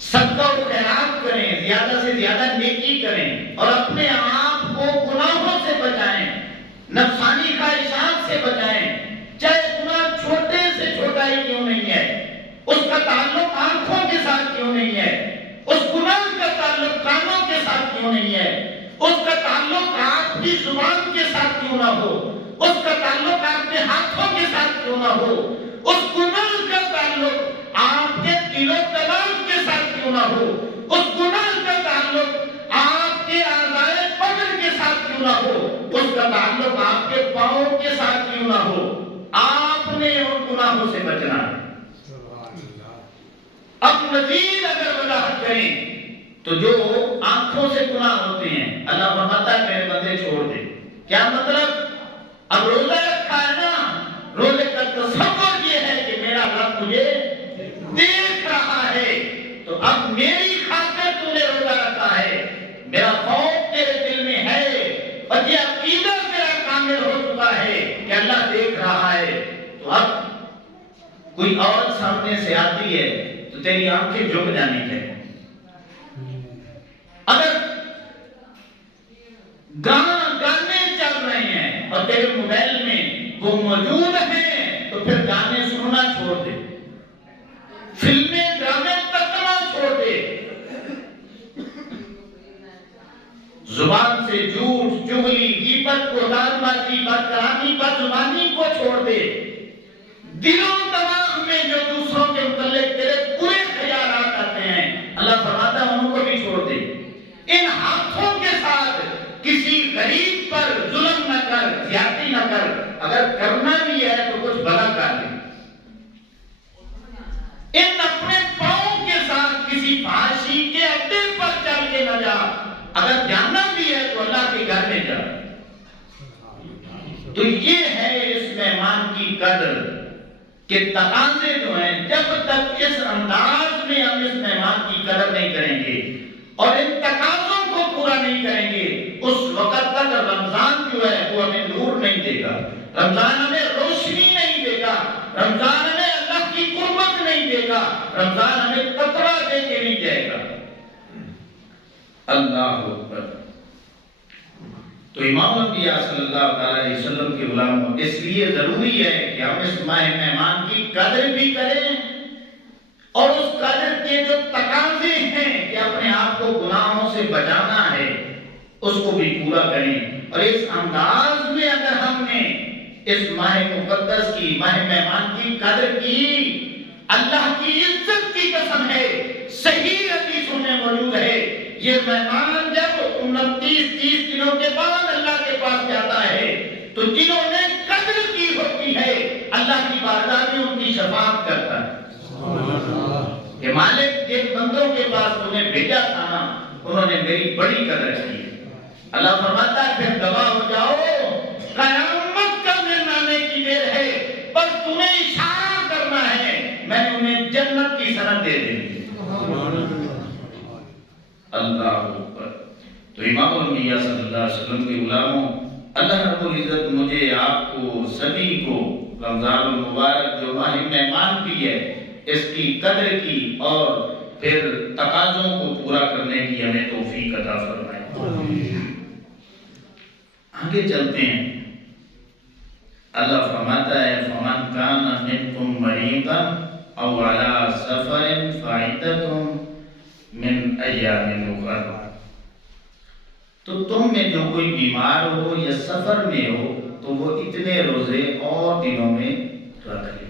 صدقہ و خیرات کریں، زیادہ سے زیادہ نیکی کریں، اور اپنے آپ کو گناہوں سے بچائیں، نفسانی خواہشات سے بچائیں، چاہے گناہ چھوٹے سے چھوٹا ہی کیوں نہیں ہے، اس کا تعلق آنکھوں کے ساتھ کیوں نہیں ہے، تعلق کانوں کے ساتھ کیوں نہیں ہے؟ اس کا تعلق آپ کی زبان کے ساتھ کیوں نہ ہو؟ اس کا تعلق آپ کے ہاتھوں کے ساتھ کیوں نہ ہو؟ اس گناہ کا تعلق آپ کے دل و دماغ کے ساتھ کیوں نہ ہو؟ اس گناہ کا تعلق آپ کے اعضائے بدن کے ساتھ کیوں نہ ہو؟ اس کا تعلق آپ کے پاؤں کے ساتھ کیوں نہ ہو؟ آپ نے ان گناہوں سے بچنا ہے۔ اب مزید اگر وضاحت کریں تو جو آنکھوں سے گناہ ہوتے ہیں، اللہ فرماتا ہے میرے بندے چھوڑ دے۔ کیا مطلب؟ اب روزہ رکھا ہے نا، روزے کا تصور یہ ہے کہ میرا رب مجھے دیکھ رہا ہے، تو اب میری خاطر تو نے روزہ رکھا ہے، میرا خوف تیرے دل میں ہے اور یہ عقیدہ تیرا کامل ہو چکا ہے کہ اللہ دیکھ رہا ہے، تو اب کوئی عورت سامنے سے آتی ہے تو تیری آنکھیں جھک جانی چاہیے۔ اگر گانے چل رہے ہیں اور تیرے موبائل میں وہ موجود ہیں تو پھر گانے سننا چھوڑ دے، فلمیں ڈرامے تکنا چھوڑ دے، زبان سے جھوٹ، چغلی، غیبت، بہتان بازی، بدکلامی، بدزبانی کو چھوڑ دے، دل و دماغ میں جو دوسروں کے متعلق تیرے برے خیالات آتے ہیں اللہ فرماتا ہے ان کو بھی چھوڑ دے۔ ان ہاتھوں کے ساتھ کسی غریب پر ظلم نہ کر، زیادتی نہ کر، اگر کرنا بھی ہے تو کچھ بھلا کر دے۔ ان اپنے پاؤں کے ساتھ کسی فحاشی کے اڈے پر چل کے نہ جا، اگر جانا بھی ہے تو اللہ کے گھر میں جا۔ تو یہ ہے اس مہمان کی قدر کہ تقاضے جو ہیں، جب تک اس انداز میں ہم اس مہمان کی قدر نہیں کریں گے اور ان تقاضوں کو پورا نہیں کریں گے، اس وقت تک رمضان جو ہے وہ ہمیں نور نہیں دے گا، رمضان ہمیں روشنی نہیں دے گا، رمضان ہمیں اللہ کی قربت نہیں دے گا، رمضان ہمیں تقویٰ دے کے نہیں جائے گا۔ اللہ اکبر۔ تو امام الانبیاء صلی اللہ علیہ وسلم کے غلاموں، اس لیے ضروری ہے کہ ہم اس ماہ مہمان کی قدر بھی کریں اور اس قدر کے جو تقاضے ہیں کہ اپنے آپ کو گناہوں سے بچانا ہے اس کو بھی پورا کریں۔ اور اس انداز میں اگر ہم نے اس ماہ مقدس کی، ماہ مہمان کی قدر کی، اللہ کی عزت کی قسم ہے، صحیح حدیثوں میں موجود ہے، یہ مہمان جب 29-30 دنوں کے بعد اللہ کے پاس جاتا ہے تو جنہوں نے قدر کی ہوتی ہے اللہ کی بارگاہ میں ان کی شفاعت کرتا ہے کہ مالک جن بندوں کے پاس تمہیں بھیجا تھا نا انہوں نے میری بڑی قدر کی۔ اللہ فرماتا ہے پھر گواہ ہو جاؤ، قیامت کا دن آنے کی دیر ہے، بس تمہیں اشارہ کرنا ہے، میں تمہیں جنت کی سند دے دیں گی۔ اللہ اکبر۔ تو امام الانبیاء صلی اللہ علیہ وسلم کے غلاموں، اللہ رب العزت مجھے آپ کو سبھی کو رمضان المبارک جو ماہ مہمان بھی ہے اس کی قدر کی اور پھر تقاضوں کو پورا کرنے کی ہمیں توفیق عطا فرمائے۔ آگے چلتے ہیں، اللہ فرماتا ہے فَمَنْ كَانَ مِنْكُمْ مَرِيضًا أَوْ عَلَى سَفَرٍ فَعِدَّةٌ مِنْ أَيَّامٍ أُخَرَ۔ تو تم میں جو کوئی بیمار ہو یا سفر میں ہو تو وہ اتنے روزے اور دنوں میں رکھ لے۔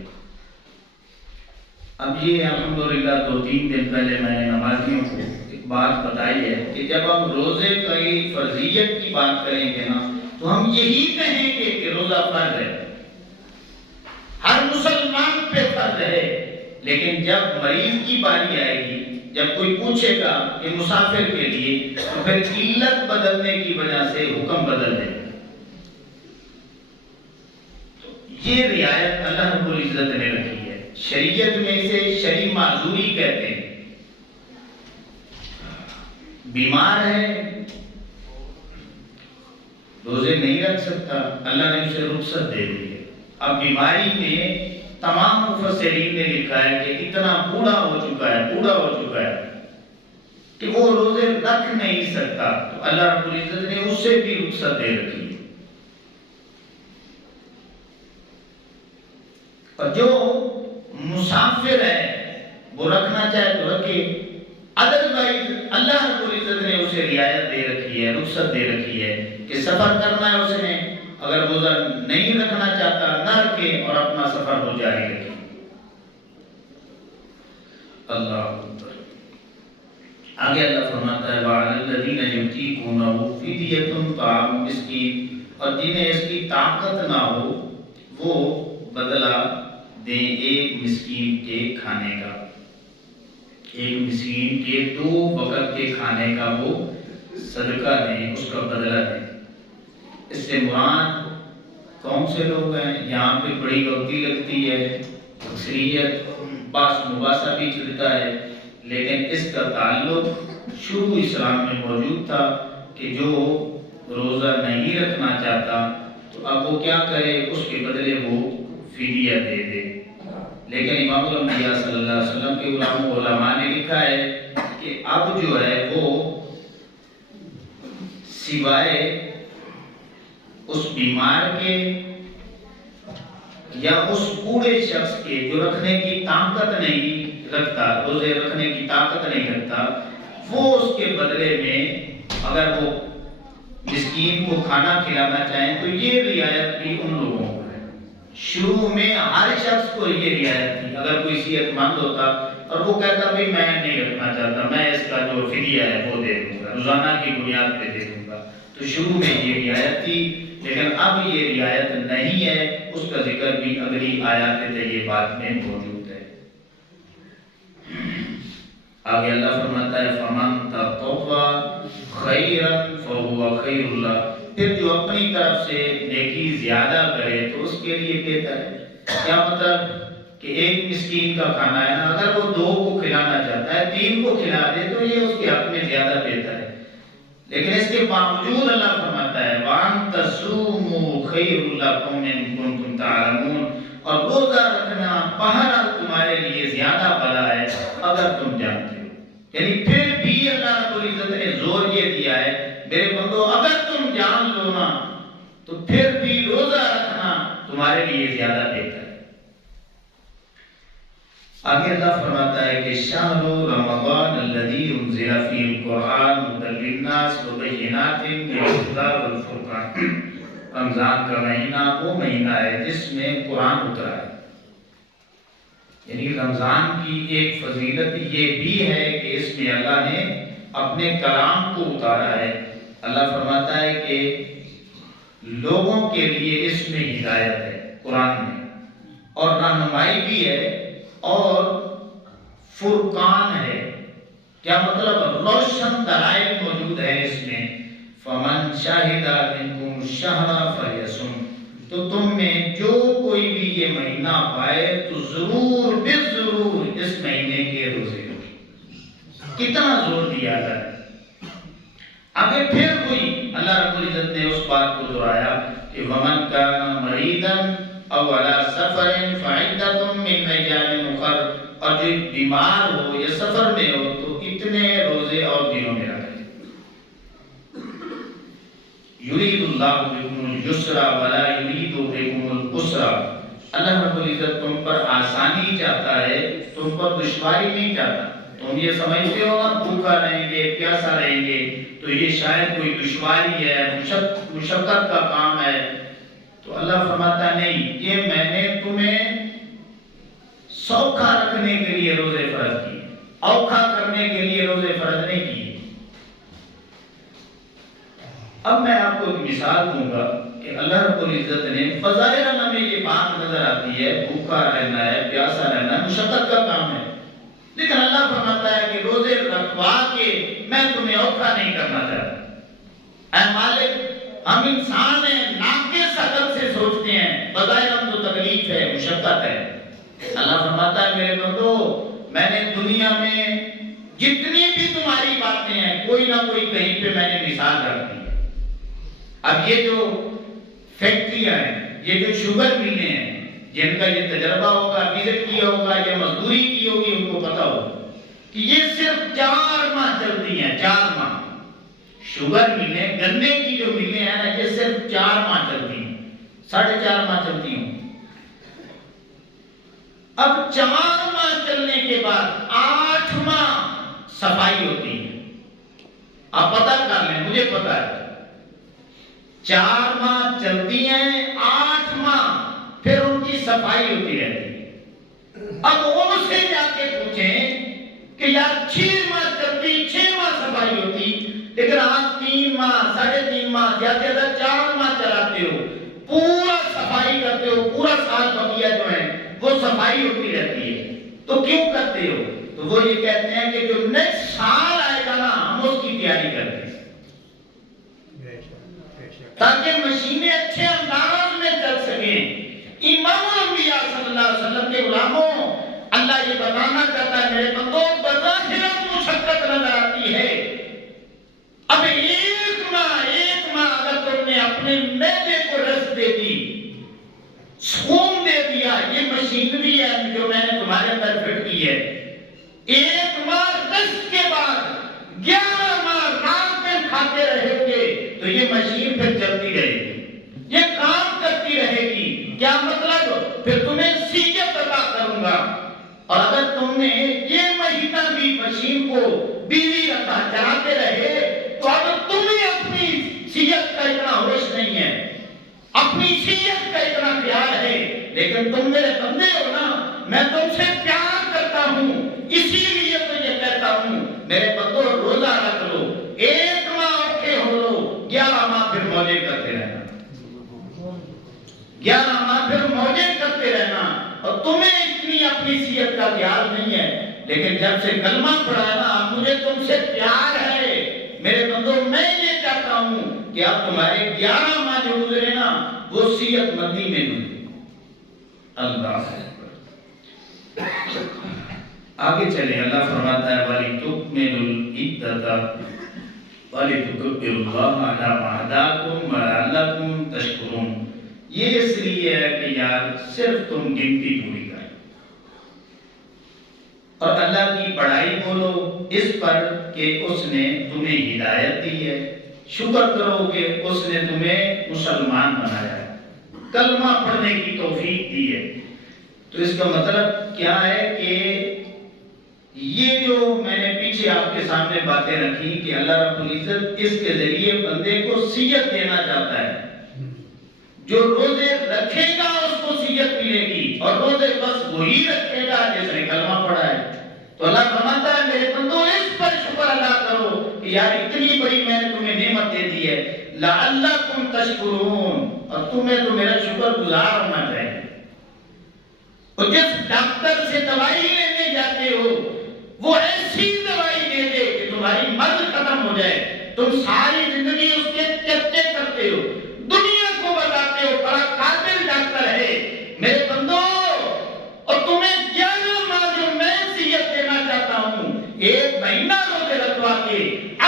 اب یہ الحمدللہ 2-3 دن پہلے میں نے نمازیوں کو ایک بات بتائی ہے کہ جب ہم روزے کی فرضیت کی بات کریں گے نا تو ہم یہی کہیں گے کہ روزہ فرض ہے، ہر مسلمان پہ فرض ہے، لیکن جب مریض کی باری آئے گی، جب کوئی پوچھے گا کہ مسافر کے لیے تو پھر علت بدلنے کی وجہ سے حکم بدل دے گا۔ تو یہ رعایت اللہ رب العزت نے رکھی ہے، شریعت میں اسے شرعی معذوری کہتے ہیں۔ بیمار ہے، روزے نہیں رکھ سکتا، اللہ نے اسے رخصت دے دی ہے۔ اب بیماری میں تمام مفسرین نے لکھا ہے کہ اتنا بوڑھا ہو چکا ہے کہ وہ روزے رکھ نہیں سکتا، تو اللہ رب العزت نے اس سے بھی رخصت دے رکھی ہے۔ اور جو مسافر ہے وہ رکھنا چاہے تو رکھے، ادروائز اللہ رب العزت نے اسے رعایت دے رکھی ہے، رخصت دے رکھی ہے کہ سفر کرنا ہے اس نے، اگر روزہ نہیں رکھنا چاہتا نہ رکھے اور اپنا سفر کو جاری رکھے۔ اللہ اکبر۔ آگے اللہ فرماتا ہے وَعَلَى الَّذِينَ يُطِيقُونَهُ فِدْيَةٌ طَعَامُ مِسْكِينٍ، اور جنہیں اس کی طاقت نہ ہو وہ بدلہ دیں ایک مسکین کے کھانے کا، ایک مسکین کے 2 وقت کے کھانے کا وہ صدقہ دیں، اس کا بدلہ دیں۔ اس سے مراد کون سے لوگ ہیں؟ یہاں پہ بڑی غلطی لگتی ہے، اکثریت باس مباحثہ بھی چلتا ہے، لیکن اس کا تعلق شروع اسلام میں موجود تھا کہ جو روزہ نہیں رکھنا چاہتا تو اب وہ کیا کرے، اس کے بدلے وہ فدیہ دے دے۔ لیکن امام الانبیاء صلی اللہ علیہ وسلم کے علماء نے لکھا ہے کہ اب جو ہے وہ سوائے اس بیمار کے یا اس بوڑھے شخص کے جو رکھنے کی طاقت نہیں رکھتا، روزے رکھنے کی طاقت نہیں رکھتا، وہ اس کے بدلے میں اگر وہ مسکین کو کھانا کھلانا چاہیں تو یہ رعایت بھی ان لوگوں کو ہے۔ شروع میں ہر شخص کو یہ رعایت تھی، اگر کوئی صحت مند ہوتا اور وہ کہتا بھئی میں نہیں رکھنا چاہتا، میں اس کا جو فدیہ ہے وہ دے دوں گا، روزانہ کی بنیاد پہ دے دوں گا، تو شروع میں یہ رعایت تھی، لیکن اب یہ رعایت نہیں ہے۔ اس کا ذکر بھی اگلی آیات طیبات میں موجود ہے۔ آگے اللہ فرماتا ہے فَمَن تَطَوَّعَ خَيْرًا فَهُوَ خَيْرٌ لَهُ، پھر جو اپنی طرف سے نیکی زیادہ کرے تو اس کے لیے بہتر ہے۔ کیا مطلب کہ ایک مسکین کا کھانا ہے نا، اگر وہ 2 کو کھلانا چاہتا ہے 3 کو کھلا دے تو یہ اس کے حق میں زیادہ بہتر ہے، لیکن اس کے باوجود اللہ فرماتا ہے وَأَن تَصُومُوا خَيْرٌ لَكُمْ إِن كُنتُمْ تَعْلَمُونَ، اور روزہ رکھنا بہرحال تمہارے لیے زیادہ بھلا ہے اگر تم جانتے ہو۔ یعنی پھر بھی اللہ رب العزت نے زور یہ دیا ہے میرے بندو اگر تم جان لو نا تو پھر بھی روزہ رکھنا تمہارے لیے زیادہ بہتر ہے۔ آگے اللہ فرماتا ہے کہ شہر رمضان الذی انزل فیہ القرآن ھدی للناس وبینات من الہدی والفرقان، رمضان کا مہینہ وہ مہینہ ہے جس میں قرآن اترا ہے۔ یعنی رمضان کی ایک فضیلت یہ بھی ہے کہ اس میں اللہ نے اپنے کلام کو اتارا ہے۔ اللہ فرماتا ہے کہ لوگوں کے لیے اس میں ہدایت ہے قرآن میں، اور رہنمائی بھی ہے اور فرقان ہے۔ کیا مطلب؟ روشن دلائل موجود ہے اس میں۔ فَمَن شَهِدَ مِنْكُمُ الشَّهْرَ فَلْيَصُمْ، تو تم میں جو کوئی بھی یہ مہینہ پائے تو ضرور بالضرور اس مہینے کے روزے رکھے۔ کتنا زور دیا جائے۔ آگے پھر کوئی اللہ رب العزت نے اس بات کو دہرایا کہ وَمَن كَانَ مَرِيضًا أَوْ عَلَى سَفَرٍ فَعِدَّةٌ مِّنْ أَيَّامٍ أُخَرَ، اور جو بیمار ہو یا سفر میں ہو تو اتنے روزے اور دنوں میں رکھے۔ یرید اللہ بکم اليسر ولا یرید بکم العسر، اللہ رب العزت تم پر آسانی چاہتا ہے، تم پر دشواری نہیں چاہتا۔ تم یہ سمجھتے ہو نا بھوکا رہیں گے پیاسا رہیں گے تو یہ شاید کوئی دشواری ہے، مشقت کا کام ہے، تو اللہ فرماتا نہیں، یہ میں نے تمہیں سوکھا رکھنے کے لیے روزے فرض کیے، اوکھا کرنے کے لیے روزے فرض نہیں کیے۔ اب میں آپ کو ایک مثال دوں گا کہ اللہ رب العزت نے بظاہر ہمیں یہ بات نظر آتی ہے بھوکا رہنا ہے پیاسا رہنا ہے مشقت کا کام ہے، لیکن اللہ فرماتا ہے کہ روزے رکھوا کے میں تمہیں اوکھا نہیں کرنا چاہتا۔ اے مالک، ہم انسان ہیں، ناقص عقل سے سوچتے ہیں، بظاہر ہم تو تکلیف ہے مشقت ہے۔ اللہ فرماتا ہے میرے بندو میں نے دنیا میں جتنی بھی تمہاری باتیں ہیں کوئی نہ کوئی کہیں پہ میں نے مثال رکھ دی۔ اب یہ جو فیکٹریاں ہیں، یہ جو شوگر ملیں ہیں، جن کا یہ تجربہ ہوگا، وزٹ کیا ہوگا یا مزدوری کی ہوگی، ان کو پتا ہوگا کہ یہ صرف 4 ماہ چلتی ہیں، 4 ماہ۔ شوگر ملیں، گنے کی جو ملیں ہیں نا، یہ صرف 4 ماہ چلتی ہیں، 4.5 ماہ چلتی ہیں۔ اب 4 ماہ چلنے کے بعد 8 ماہ صفائی آپ پتہ کر لیں، مجھے پتا ہے 4 ماہ چلتی ہیں، 8 ماہ پھر ان کی صفائی ہوتی رہتی ہے۔ اب ان سے جا کے پوچھیں کہ یار 6 ماہ چلتی، 6 ماہ صفائی ہوتی، لیکن آپ 3 ماہ 3.5 ماہ زیادہ سے زیادہ 4 ماہ چلاتے ہو، پورا صفائی کرتے ہو، پورا سال بقیہ جو ہے وہ صفائی ہوتی رہتی ہے، تو کیوں کرتے ہو؟ تو وہ یہ کہتے ہیں کہ جو نیکسٹ سال آئے گا نا، ہم اس کی تیاری کرتے ہیں تاکہ مشینیں اچھے انداز میں چل سکیں۔ امام الانبیاء صلی اللہ علیہ وسلم کے غلاموں، اللہ یہ بتانا چاہتا ہے میرے بندوں، بظاہر مشقت نظر آتی ہے، اب 1 ماہ اگر تم نے اپنے معدے کو رس دے دی، سکون دے دیا، یہ مشینری ہے جو میں نے تمہارے اندر فٹ کی ہے، 1 ماہ رس کے بعد 11 ماہ رات میں کھاتے رہے گے تو یہ مشین پھر چلتی رہے گی، یہ کام کرتی رہے گی۔ کیا مطلب؟ پھر تمہیں سیجت عطا کروں گا، اور اگر تم نے یہ مہینہ بھی مشین کو بیوی رکھا، چلاتے رہے، تو اب تمہیں اپنی سیجت کا اتنا ہوش نہیں ہے، اپنی سیجت کا اتنا خیال ہے، لیکن تم میرے بندے ہو نا، میں تم سے پیار کرتا ہوں، اسی لیے تو یہ کہتا ہوں میرے بندوں روزہ رکھ لو، 1 ماہ اوکے ہو لو، 11 ماہ پھر موجے کرتے رہنا، 11 ماہ پھر موجے کرتے رہنا، اور تمہیں اتنی اپنی صحت کا خیال نہیں ہے، لیکن جب سے کلمہ پڑھا نا، مجھے تم سے پیار ہے میرے بندوں، میں یہ چاہتا ہوں کہ اب تمہارے 11 ماہ جو گزرے نا وہ صحت مندی میں گزرے۔ اللہ آگے چلے، اللہ فرماتا ہے وَلِتُكْمِلُوا الْعِدَّةَ وَلِتُكَبِّرُوا اللَّهَ عَلَىٰ مَا هَدَاكُمْ وَلَعَلَّكُمْ تَشْكُرُونَ۔ یہ اس لیے ہے کہ یار صرف تم گنتی پوری کرو اور اللہ کی بڑائی بولو اس پر کہ اس نے تمہیں ہدایت دی ہے، شکر کرو کہ اس نے تمہیں مسلمان بنایا ہے، کلمہ پڑھنے کی توفیق دی ہے۔ تو اس کا مطلب کیا ہے کہ یہ جو میں نے پیچھے آپ کے سامنے باتیں رکھی کہ اللہ رب العزت اس کے ذریعے بندے کو صحت دینا چاہتا ہے، جو روزے رکھے گا اس کو صحت ملے گی، اور روزے بس وہی رکھے گا جس نے کلمہ پڑھا ہے۔ تو اللہ فرماتا ہے میرے بندو اس پر شکر ادا کرو کہ یار اتنی بڑی میں نے تمہیں نعمت دے دی ہے، لعلکم تشکرون، اور تمہیں تو میرا شکر گزار ہونا چاہیے۔ اور جس ڈاکٹر سے دوائی لینے جاتے ہو وہ ایسی دوائی دے دے کہ تمہاری مرض ختم ہو جائے، تم ساری زندگی اس کے چرچے کرتے ہو، دنیا کو بتاتے ہو بڑا قابل ڈاکٹر ہے میرے بندو، اور تمہیں 11 ماہ جو میں صحت دینا چاہتا ہوں، 1 مہینہ روزے رکھوا کے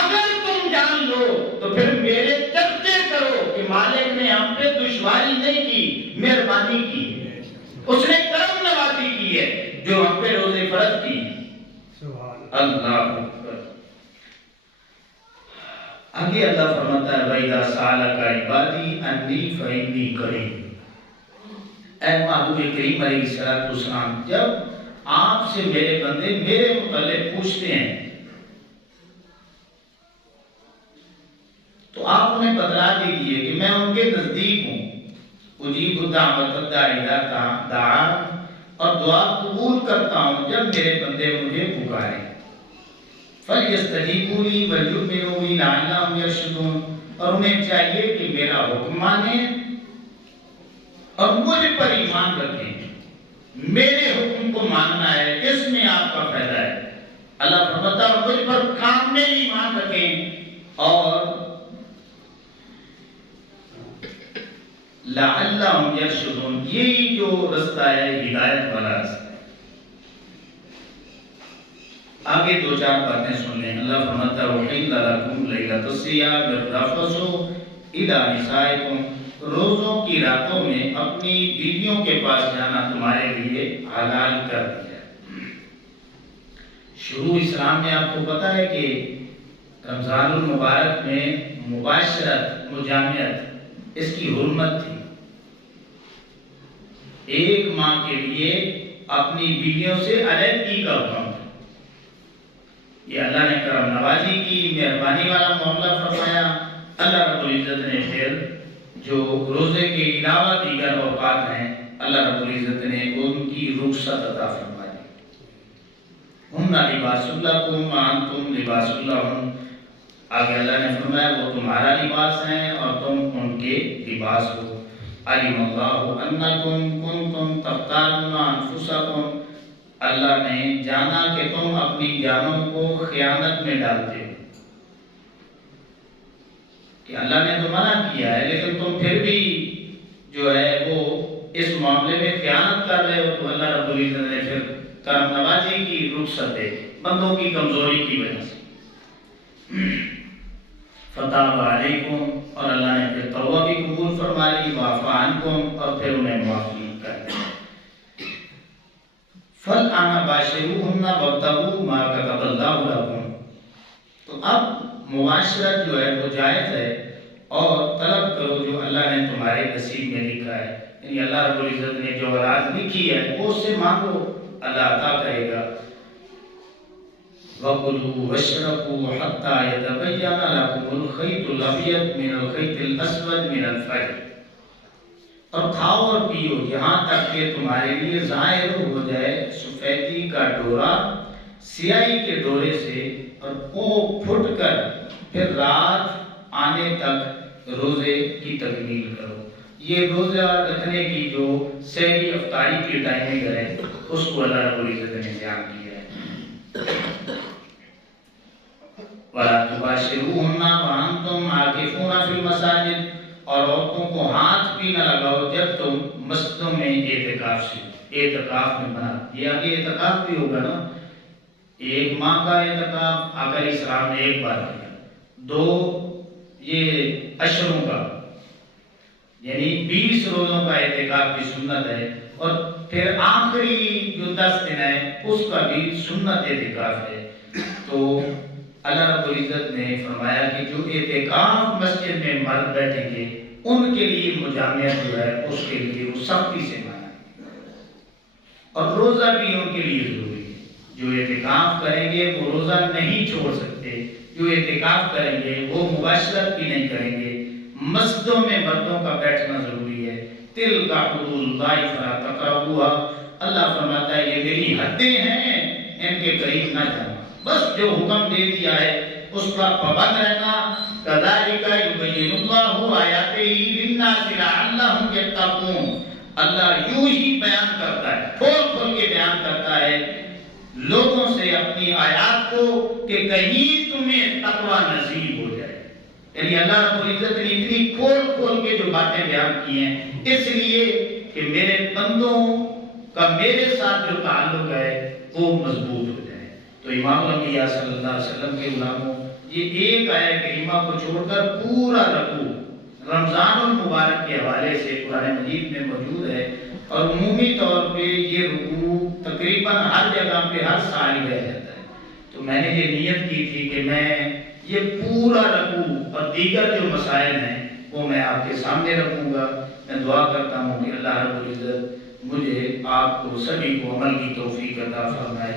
اگر تم جان لو تو پھر میرے چرچے کرو کہ مالک نے ہم پہ دشواری نہیں کی، مہربانی کی، اس نے کرم نوازی کی ہے جو ہم پہ روزے فرض کی۔ اللہ اکبر۔ آگے اللہ فرماتا ہے وَإِذَا سَأَلَكَ عِبَادِي عَنِّي فَإِنِّي قَرِيبٌ۔ اے محبوب کریم علیہ السلام، جب آپ سے میرے بندے میرے متعلق پوچھتے ہیں تو آپ انہیں بتلا دیجئے کہ میں ان کے نزدیک ہوں، اجیب دعوت الداعی اذا دعان، اور دعا قبول کرتا ہوں جب میرے بندے مجھے پکاریں۔ فَلْيَسْتَجِيبُوا لِي وَلْيُؤْمِنُوا بِي لَعَلَّهُمْ يَرْشُدُونَ، اور انہیں چاہیے کہ میرا حکم مانیں اور مجھ پر ایمان رکھیں، میرے حکم کو ماننا ہے، اس میں آپ کا فائدہ ہے۔ اللہ فرماتا ہے مجھ پر کام میں ایمان رکھیں اور لعلہم یرشدون، یہی جو رستہ ہے ہدایت والا رستہ ہے۔ آگے 2-4 باتیں سن لیں۔ اللہ فرماتا ہے وَحِلَّ لَكُمْ لَيْلَةُ الصِّيَامِ الرَّفَثُ إِلَىٰ نِسَائِكُمْ، روزوں کی راتوں میں اپنی بیویوں کے پاس جانا تمہارے لیے حلال کر دیا۔ شروع اسلام میں آپ کو پتا ہے کہ رمضان المبارک میں مباشرت، مجامعت، اس کی حرمت تھی۔ 1 ماہ کے لیے اپنی بیویوں سے علیحدگی کا حکم تھا۔ یہ اللہ نے کرم نوازی کی، مہربانی والا معاملہ فرمایا۔ اللہ رب العزت نے پھر جو روزے کے علاوہ دیگر اوقات ہیں اللہ رب العزت نے ان کی رخصت عطا فرمائی۔ ہن لباس لکم وانتم لباس لہم، آگے اللہ نے فرمایا وہ تمہارا لباس ہیں اور تم ان کے لباس ہو۔ علم اللہ انکم کنتم تختارون انفسکم، اللہ نے جانا کہ تم اپنی جانوں کو خیانت میں ڈالتے ہو، کہ اللہ نے تو منع کیا ہے لیکن تم پھر بھی جو ہے وہ اس معاملے میں خیانت کر رہے ہو، تو اللہ رب العزت نے پھر کرم نوازی کی، رخصت دے بندوں کی کمزوری کی وجہ سے۔ فتاب علیکم، اور اللہ نے پھر توبہ بھی قبول فرما لی، وعفا عنکم، اور پھر انہیں معافی کر دیا۔ فالآن باشروہن وابتغوا ما کتب اللہ لکم، تو اب معاشرت جو ہے وہ جائز ہے، اور طلب کرو جو اللہ نے تمہارے نصیب میں لکھا ہے، یعنی اللہ رب العزت نے جو اولاد لکھی ہے وہ اس سے مانگو، اللہ عطا کرے گا۔ وَكُلُوا وَاشْرَبُوا حَتَّى يَتَبَيَّنَ لَكُمُ الْخَيْطُ الْأَبْيَضُ مِنَ الْخَيْطِ الْأَسْوَدِ مِنَ الْفَجْرِ، اور کھاؤ اور پیو یہاں تک کہ تمہارے لیے ظاہر ہو جائے سفیدی کا ڈورا سیاہی کے ڈورے سے، اور وہ پھٹ کر پھر رات آنے تک روزے کی تکمیل کرو۔ یہ روزہ رکھنے کی جو سحری افطاری کی ٹائمنگ ہے اس کو اللہ رب العزت نے بیان کیا ہے۔ وَلَا تُبَاشِرُوهُنَّ وَأَنْتُمْ عَاكِفُونَ فِي الْمَسَاجِدِ، اور عورتوں کو ہاتھ بھی نہ لگاؤ جب تم مسجدوں میں اعتکاف سے، اعتکاف میں بنا، یہ آگے اعتکاف بھی ہوگا نا، ایک ماہ کا اعتکاف آقا اسلام نے ایک بار کیا، دو یہ عشروں کا یعنی 20 روزوں کا اعتکاف بھی سنت ہے، اور پھر آخری جو 10 دن ہے اس کا بھی سنت اعتکاف ہے۔ تو اللہ رب العزت نے فرمایا کہ جو اعتکاف مسجد میں مرد بیٹھیں گے ان کے لیے مجامعت جو ہے اس کے لیے وہ سختی سے مانا ہے، اور روزہ بھی ان کے لیے ضروری ہے۔ جو اعتکاف کریں گے وہ روزہ نہیں چھوڑ سکتے، جو اعتکاف کریں گے وہ مباشرت بھی نہیں کریں گے، مسجدوں میں مردوں کا بیٹھنا ضروری ہے۔ تِلْکَ حُدُودُ اللَّهِ فَلَا تَقْرَبُوهَا، اللہ فرماتا ہے یہ میری حدیں ہیں، ان کے قریب نہ جانا، بس جو حکم دے دیا ہے اس کا پابند رہنا۔ كَذَلِكَ يُبَيِّنُ اللَّهُ آيَاتِهِ لِلنَّاسِ لَعَلَّهُمْ يَتَّقُونَ، اللہ یوں ہی بیان کرتا ہے، کھول کھول کے بیان کرتا ہے لوگوں سے اپنی آیات کو کہ کہیں تمہیں تقوی نصیب ہو جائے۔ یعنی اللہ رب العزت نے اتنی کھول کھول کے جو باتیں بیان کی ہیں اس لیے کہ میرے بندوں کا میرے ساتھ جو تعلق ہے وہ مضبوط ہو جائے۔ تو امام الانبیاء صلی اللہ علیہ وسلم کے غلاموں، یہ ایک آیت کریمہ کو چھوڑ کر پورا رکوع رمضان المبارک کے حوالے سے قرآن مجید میں موجود ہے، اور عمومی طور پہ یہ رکوع تقریباً ہر جگہ پہ ہر سال ہی رہ جاتا ہے۔ تو میں نے یہ نیت کی تھی کہ میں یہ پورا رکوع اور دیگر جو مسائل ہیں وہ میں آپ کے سامنے رکھوں گا۔ میں دعا کرتا ہوں کہ اللہ رب العزت مجھے آپ کو سبھی کو عمل کی توفیق عطا فرمائے۔